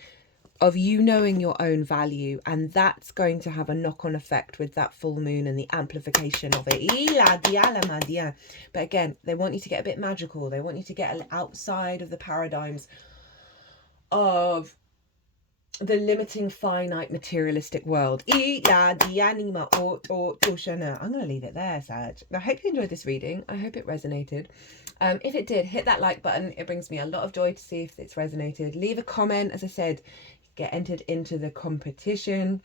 of you knowing your own value, and that's going to have a knock-on effect with that full moon and the amplification of it. But again, they want you to get a bit magical. They want you to get outside of the paradigms of the limiting, finite, materialistic world. I'm going to leave it there, Sag. I hope you enjoyed this reading. I hope it resonated. If it did, hit that like button. It brings me a lot of joy to see if it's resonated. Leave a comment. As I said, get entered into the competition.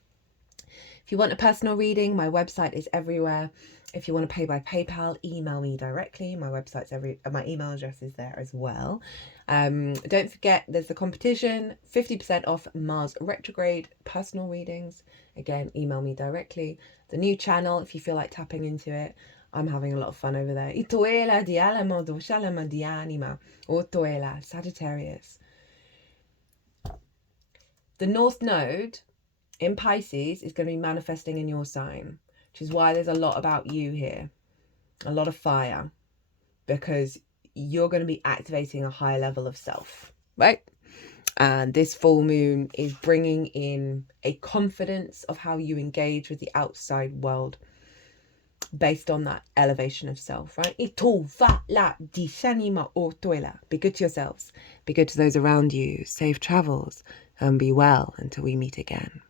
If you want a personal reading, my website is everywhere. If you want to pay by PayPal, email me directly. My website's my email address is there as well. Don't forget, there's the competition, 50% off Mars retrograde personal readings. Again, email me directly. The new channel, if you feel like tapping into it, I'm having a lot of fun over there. Sagittarius. The North Node in Pisces is going to be manifesting in your sign, which is why there's a lot about you here, a lot of fire, because you're going to be activating a higher level of self, right? And this full moon is bringing in a confidence of how you engage with the outside world based on that elevation of self, right? Be good to yourselves, be good to those around you, safe travels, and be well until we meet again.